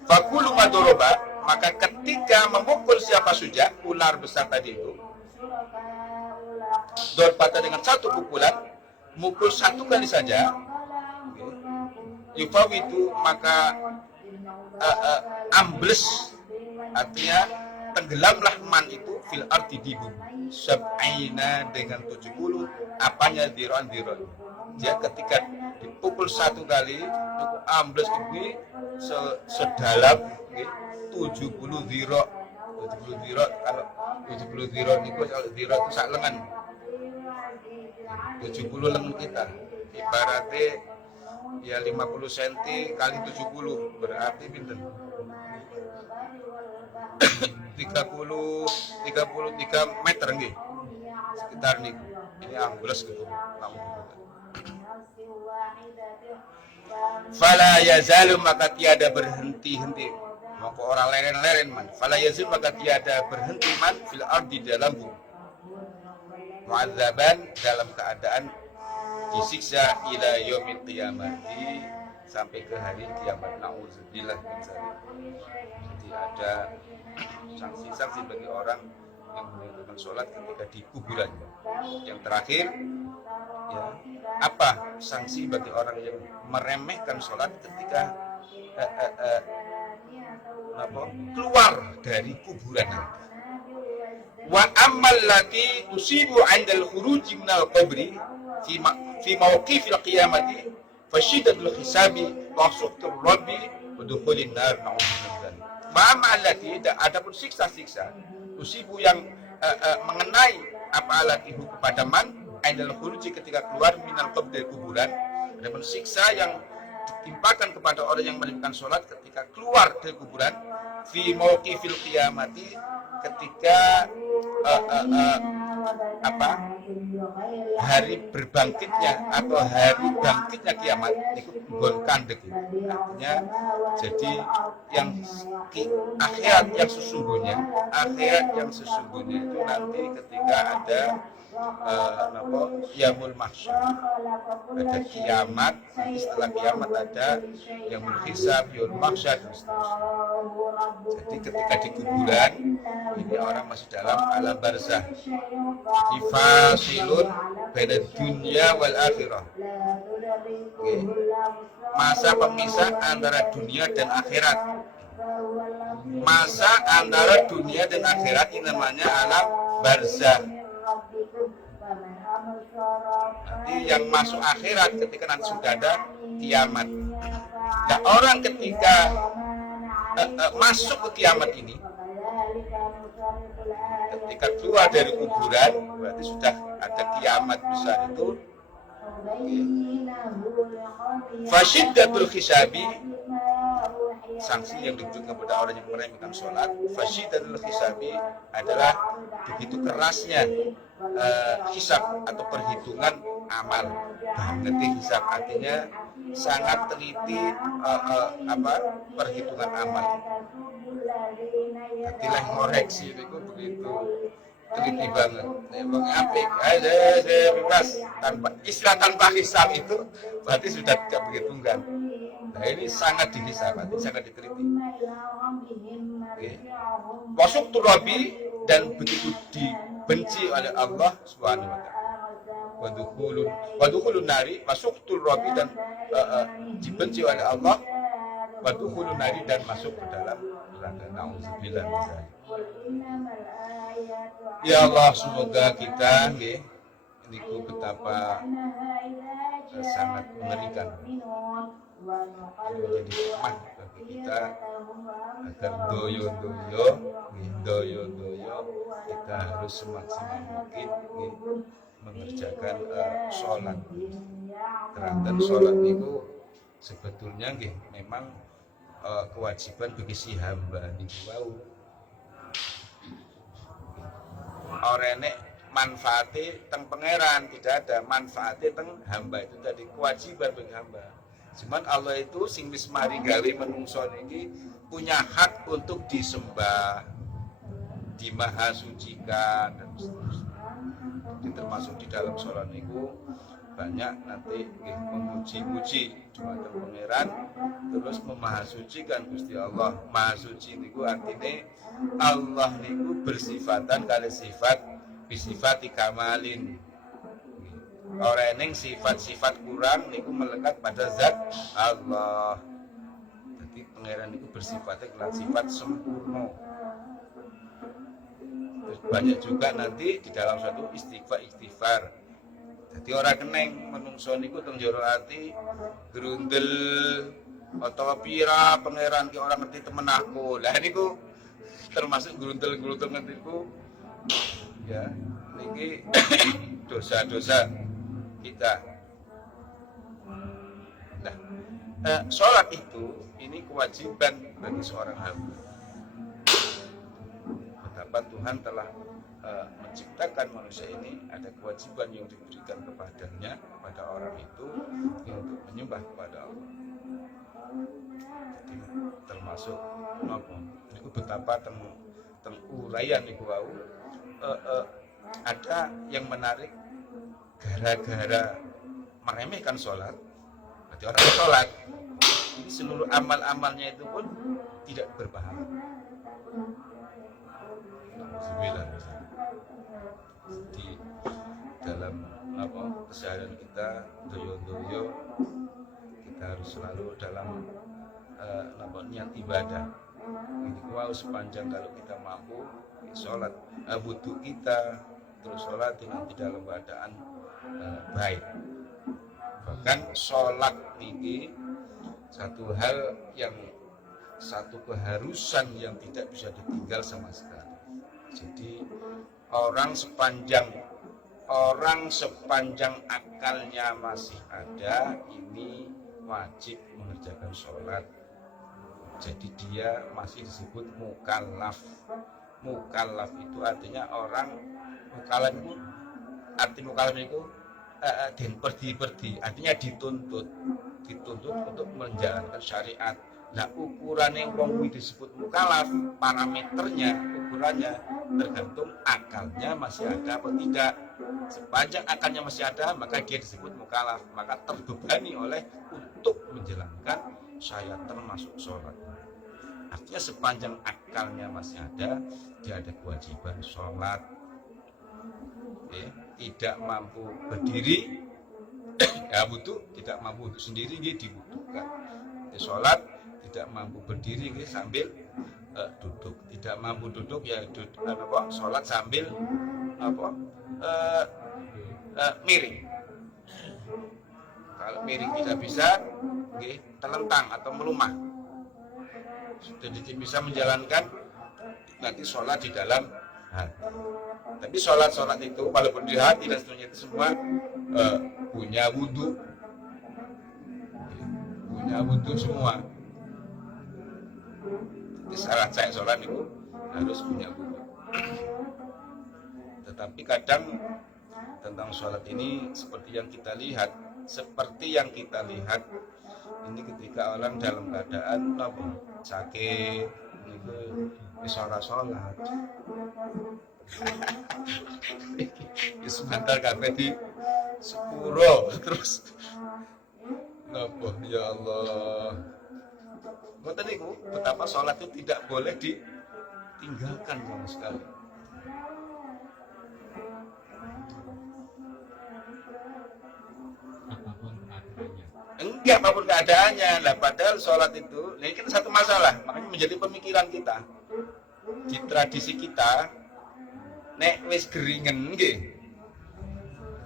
Fa kullu ma daraba, maka ketika memukul siapa suja, ular besar tadi itu, darbatan dengan satu pukulan, mukul satu kali saja, yuqawwidu, maka ambles, artinya tenggelamlah man itu fil ardi di bumi, sab'ina dengan 70 apanya diron. Dia ketika dipukul satu kali, ambles di bumi sedalam 70 dhira. 70 dhira, kalau 70 dirham niku kalau dirham itu sak lengan. 70 lengan kita. Ibaratnya ya 50 cm kali 70 berarti pinten? 33 meter nggih. Sekitar niku. Ini ambles gitu. Fala yazalu maka tiada berhenti-henti. Maka orang leren-leren man. Fala yazalu maka tiada berhenti man fil ardi dalam bumi. Mu'adzaban dalam keadaan disiksa ila yaumil qiyamati sampai ke hari kiamat. Nauzubillah min dzalik. Jadi ada sanksi-sanksi bagi orang yang meninggalkan sholat ketika di kuburannya. Yang terakhir, ya, apa sanksi bagi orang yang meremehkan sholat ketika keluar dari kuburan? Wa ammal lati tusibu 'indal khuruji minal qabri fi mawqifil qiyamati fasyidatul hisabi wa suqtur rabbi wa dukhulin nar na'udzubillah. Wa ammal lati adapun siksa-siksa tusibu yang mengenai apa alatihu kepada man 'indal khuruji ketika keluar minal qabri dari kuburan, adapun siksa yang ditimpakan kepada orang yang meninggalkan sholat ketika keluar dari kuburan fi mawqifil qiyamati ketika hari berbangkitnya atau hari bangkitnya kiamat itu nggon kandeg. Artinya jadi yang akhirat yang sesungguhnya itu nanti ketika ada Yaumul Mahsyar, ada kiamat. Nanti setelah kiamat ada Yaumul Hisab, Yaumul Mahsyar dan seterusnya. Jadi ketika di kuburan ini orang masih dalam alam barzah, difasilun baina dunya wal akhirah. Masa pemisah antara dunia dan akhirat. Masa antara dunia dan akhirat ini namanya alam barzah. Nanti yang masuk akhirat ketika nanti sudah ada kiamat. Nah, orang ketika masuk ke kiamat ini, ketika keluar dari kuburan, berarti sudah ada kiamat besar itu. Fasyiddatul hisabi, sanksi yang ditujukan kepada orang yang meremehkan sholat. Fasyiddatul hisabi adalah begitu kerasnya hisab atau perhitungan amal. Banget hisab artinya sangat teliti perhitungan amal. Nantilah koreksi itu begitu teliti banget. Memang apik, ada bebas tanpa hisab itu berarti sudah tidak berhitungan. Nah ini sangat dihisab, sangat diteliti. Wasuk turabi dan begitu dibenci oleh Allah Subhanahu wa taala. Wadukhulun nari, masuk turabi dan dibenci oleh Allah. Wadukhulun nari dan masuk ke dalam neraka. Nauzubillah min dzalik. Ya Allah, semoga kita niku betapa sangat mengerikan. Menjadi hikmah bagi kita agar doyo kita harus semaksimal mungkin mengerjakan sholat. Karena sholat itu sebetulnya memang kewajiban bagi si hamba niku wau. Ora nek manfaate teng pangeran, tidak ada manfaate teng hamba. Itu tadi kewajiban bagi hamba. Cuman Allah itu sing wis mari gawe menungso niki punya hak untuk disembah, dimahasucikan dan seterusnya. Jadi termasuk di dalam sholat niku banyak nanti memuji-muji dumateng pangeran, terus memahasucikan Gusti Allah. Maha suci niku artine Allah niku bersifatan kali sifat bisifati kamalin. Ora eneng sifat-sifat kurang niku melekat pada zat Allah. Jadi pangeran niku bersifatnya kelan sifat sempurna. Terus banyak juga nanti di dalam suatu istighfar. Jadi orang keneng menungso niku teng jero ati grundel atau pira pangeran ki orang ngerti temen aku. Lah niku termasuk grundel-grundel niku Ya, ini dosa-dosa kita. Nah, sholat itu ini kewajiban bagi seorang hamba. Betapa Tuhan telah menciptakan manusia ini, ada kewajiban yang diberikan kepadanya, kepada orang itu untuk menyembah kepada Allah. Jadi termasuk apa? Itu betapa uraian niku wau ada yang menarik gara-gara meremehkan sholat. Berarti orang sholat ini seluruh amal-amalnya itu pun tidak berpahala. Di dalam keseharian kita doyo-doyo kita harus selalu dalam niat ibadah. Ini wow, sepanjang kalau kita mampu sholat wudhu kita terus sholat nanti dalam keadaan baik. Bahkan sholat ini satu hal yang satu keharusan yang tidak bisa ditinggal sama sekali. Jadi orang sepanjang akalnya masih ada ini wajib mengerjakan sholat. Jadi dia masih disebut mukallaf. Mukallaf itu artinya orang mukallaf itu arti mukallaf itu den perdi artinya dituntut untuk menjalankan syariat. Nah ukurannya wong kuwi disebut mukallaf, parameternya ukurannya tergantung akalnya masih ada atau tidak. Sepanjang akalnya masih ada maka dia disebut mukallaf, maka terbebani oleh untuk menjalankan syariat termasuk sholat. Artinya sepanjang akalnya masih ada, dia ada kewajiban sholat. Tidak mampu berdiri, ya butuh, tidak mampu untuk sendiri dia dibutuhkan. Sholat tidak mampu berdiri dia sambil duduk, tidak mampu duduk ya sholat sambil miring. Kalau miring tidak bisa, telentang atau melumah. Jadi bisa menjalankan nanti sholat di dalam hati. Tapi sholat itu walaupun di hati dan seterusnya itu semua punya wudhu semua. Jadi syarat saya sholat itu harus punya wudhu. Tetapi kadang tentang sholat ini seperti yang kita lihat ini ketika orang dalam keadaan sakit itu bisa sholat sebentar kabeh di sepuro terus ya Allah. Ngoten niku betapa sholat itu tidak boleh ditinggalkan sama sekali. Enggak apapun keadaannya lah, padahal sholat itu ini kan satu masalah, makanya menjadi pemikiran kita di tradisi kita. Nek wis geringen nggih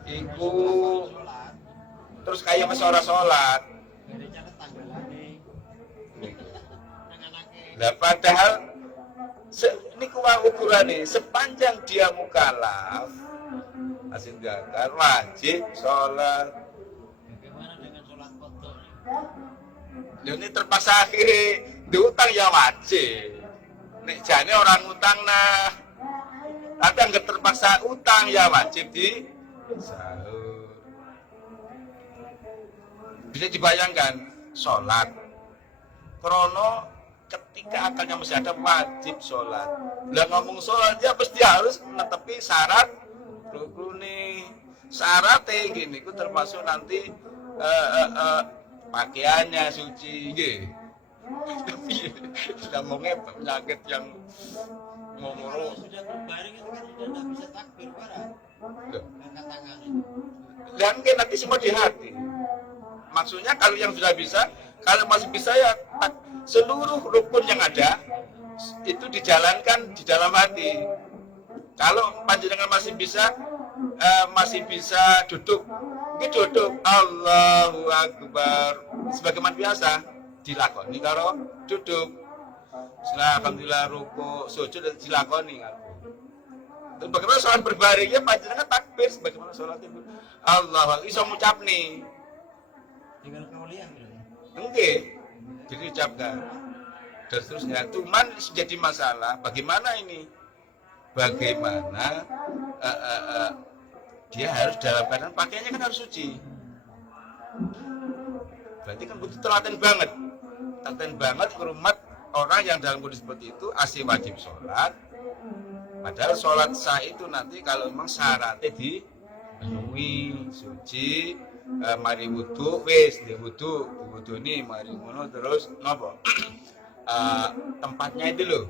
iku terus kaya wis ora sholat lah, padahal niku ukurane sepanjang dia mukallaf hasil zakar wajib sholat. Ini terpaksa akhirnya diutang ya wajib. Nek jane orang utang nah, ada nggak terpaksa utang ya wajib di sahur. Bisa dibayangkan sholat, krono ketika akalnya masih ada wajib sholat. Lah ngomong sholat ya pasti harus menetepi syarat rukune. Syaratnya gini, itu termasuk nanti pakaiannya suci nggih. Tapi ngomongnya penyakit yang ngomong sudah berbaring itu kan sudah tidak bisa takbir barang. Angkat tangan. Dan nanti semua di hati. Maksudnya kalau yang sudah bisa, kalau masih bisa ya seluruh rukun yang ada itu dijalankan di dalam hati. Kalau panjenengan masih bisa duduk, ini duduk Allahu Akbar sebagaimana biasa dilakoni karo duduk. Alhamdulillah ruku sujud dilakoni. Terus bagaimana sholat berbaringnya panjenengan takbir bagaimana sholat itu? Allah iso ngucap nih. Tinggal kauliah berarti. Enggak. Jadi ucapkan. Dan seterusnya. Cuman jadi masalah bagaimana ini? Bagaimana dia harus dalam keadaan pakaiannya kan harus suci. Berarti kan butuh telaten banget hormat orang yang dalam kondisi seperti itu asli wajib sholat. Padahal sholat sah itu nanti kalau memang syaratnya dipenuhi, suci, mari wudu, wis di wudu ini mari ngono terus nopo tempatnya itu loh,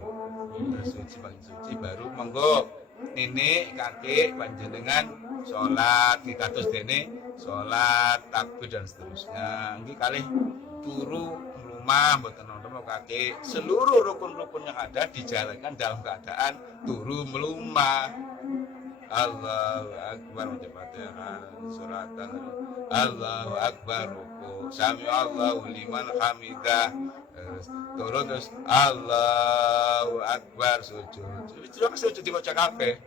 terus suci baru monggo ini kakek panjenengan sholat di kados dene sholat takbir dan seterusnya. Ini kalih turu rumah mboten nonton kakek seluruh rukun-rukun yang ada dijalankan dalam keadaan turu melumah. Allahu akbar Fatihah suratan Allahu akbar ruku sami Allahu liman hamidah terus Allahu akbar sujud dibaca kabeh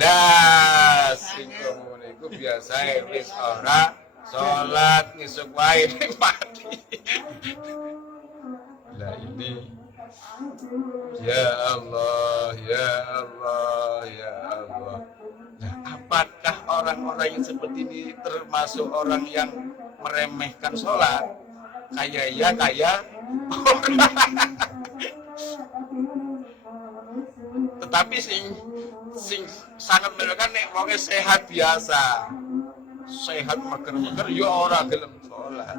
lah sing ngono iku biasa wis ora salat ngisuk wae mati. Lah ini ya Allah, ya Allah, ya Allah. Nah, apakah orang-orang yang seperti ini termasuk orang yang meremehkan sholat? Kaya tetapi sing sangat meremehkan nek wonge sehat biasa. Sehat mager-mager ya ora gelem sholat.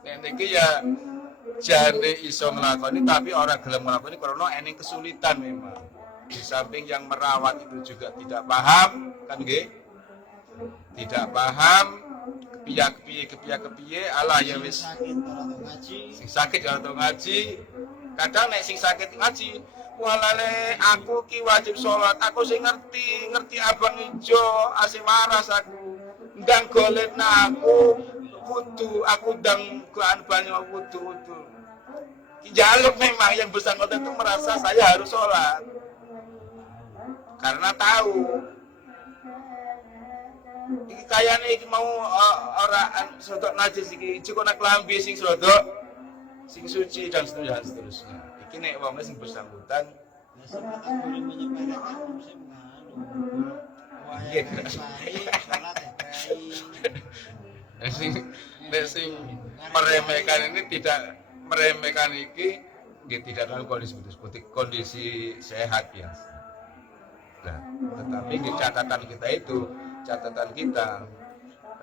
Nek niki ya jane iso nglakoni tapi orang gelem nglakoni karena ening kesulitan memang. Di samping yang merawat itu juga tidak paham, kan nggih? Tidak paham kepiye ala ya wis sing sakit ora tau ngaji. Kadang nek sing sakit ngaji, walane aku ki wajib sholat, aku sing ngerti abang ijo, asih waras aku. Ndang golekna aku wudu, aku ndang goan banyu wudu. Jaluk memang yang bersangkutan itu merasa saya harus sholat karena tahu iki kayane iki mau ora sodok najis iki cukup nak lambe sing sodok sing suci dan seterusnya. Iki nek wong sing bersangkutan ya sempat aku menyampaikan musim sing meremehkan ini tidak meremehkan iki tidak dalam kondisi sehat biasa. Nah, tetapi di catatan kita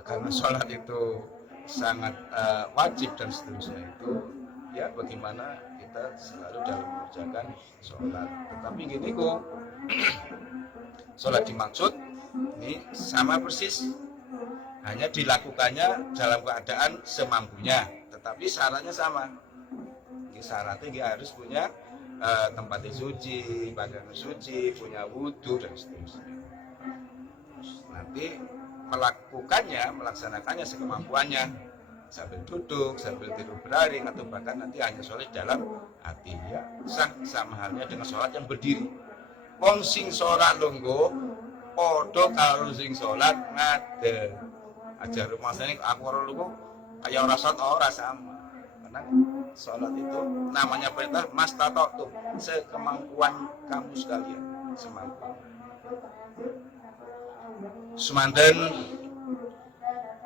karena sholat itu sangat wajib dan seterusnya itu ya bagaimana kita selalu dalam mengerjakan sholat. Tetapi gini kok sholat dimaksud ini sama persis, hanya dilakukannya dalam keadaan semampunya, tetapi syaratnya sama. Syaratnya dia harus punya tempat suci, pakaian suci, punya wudu dan seterusnya. Nanti melaksanakannya sekemampuannya, sambil duduk, sambil tidur berbaring, atau bahkan nanti hanya sholat dalam hati ya sah, sama halnya dengan sholat yang berdiri. Wong sing sholat longgo, podo kalau sing sholat ngadeg. Ajar rumah saya aku orang longgo kayak orang sholat orang sama. Karena sholat itu namanya perintah mastata'tum, sekemampuan kamu sekalian, semampu. Semanten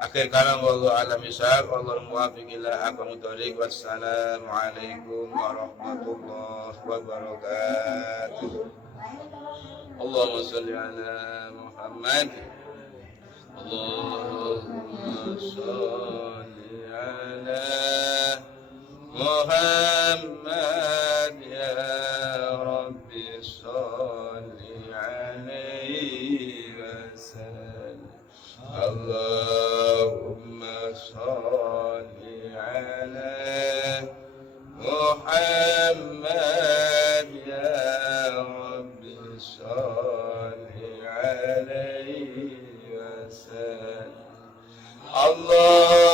akhir kalam wallahu alam bisawab, wallahu muwaffiq ila aqwamit thoriq. Wassalamu alaikum warahmatullahi wabarakatuh. Allahumma shalli ala Muhammad. Allahumma shalli ala Muhammad ya Rabbi sholli alaihi wasallam. Allahumma sholli ala Muhammad ya Rabbi sholli alaihi wasallam. Allah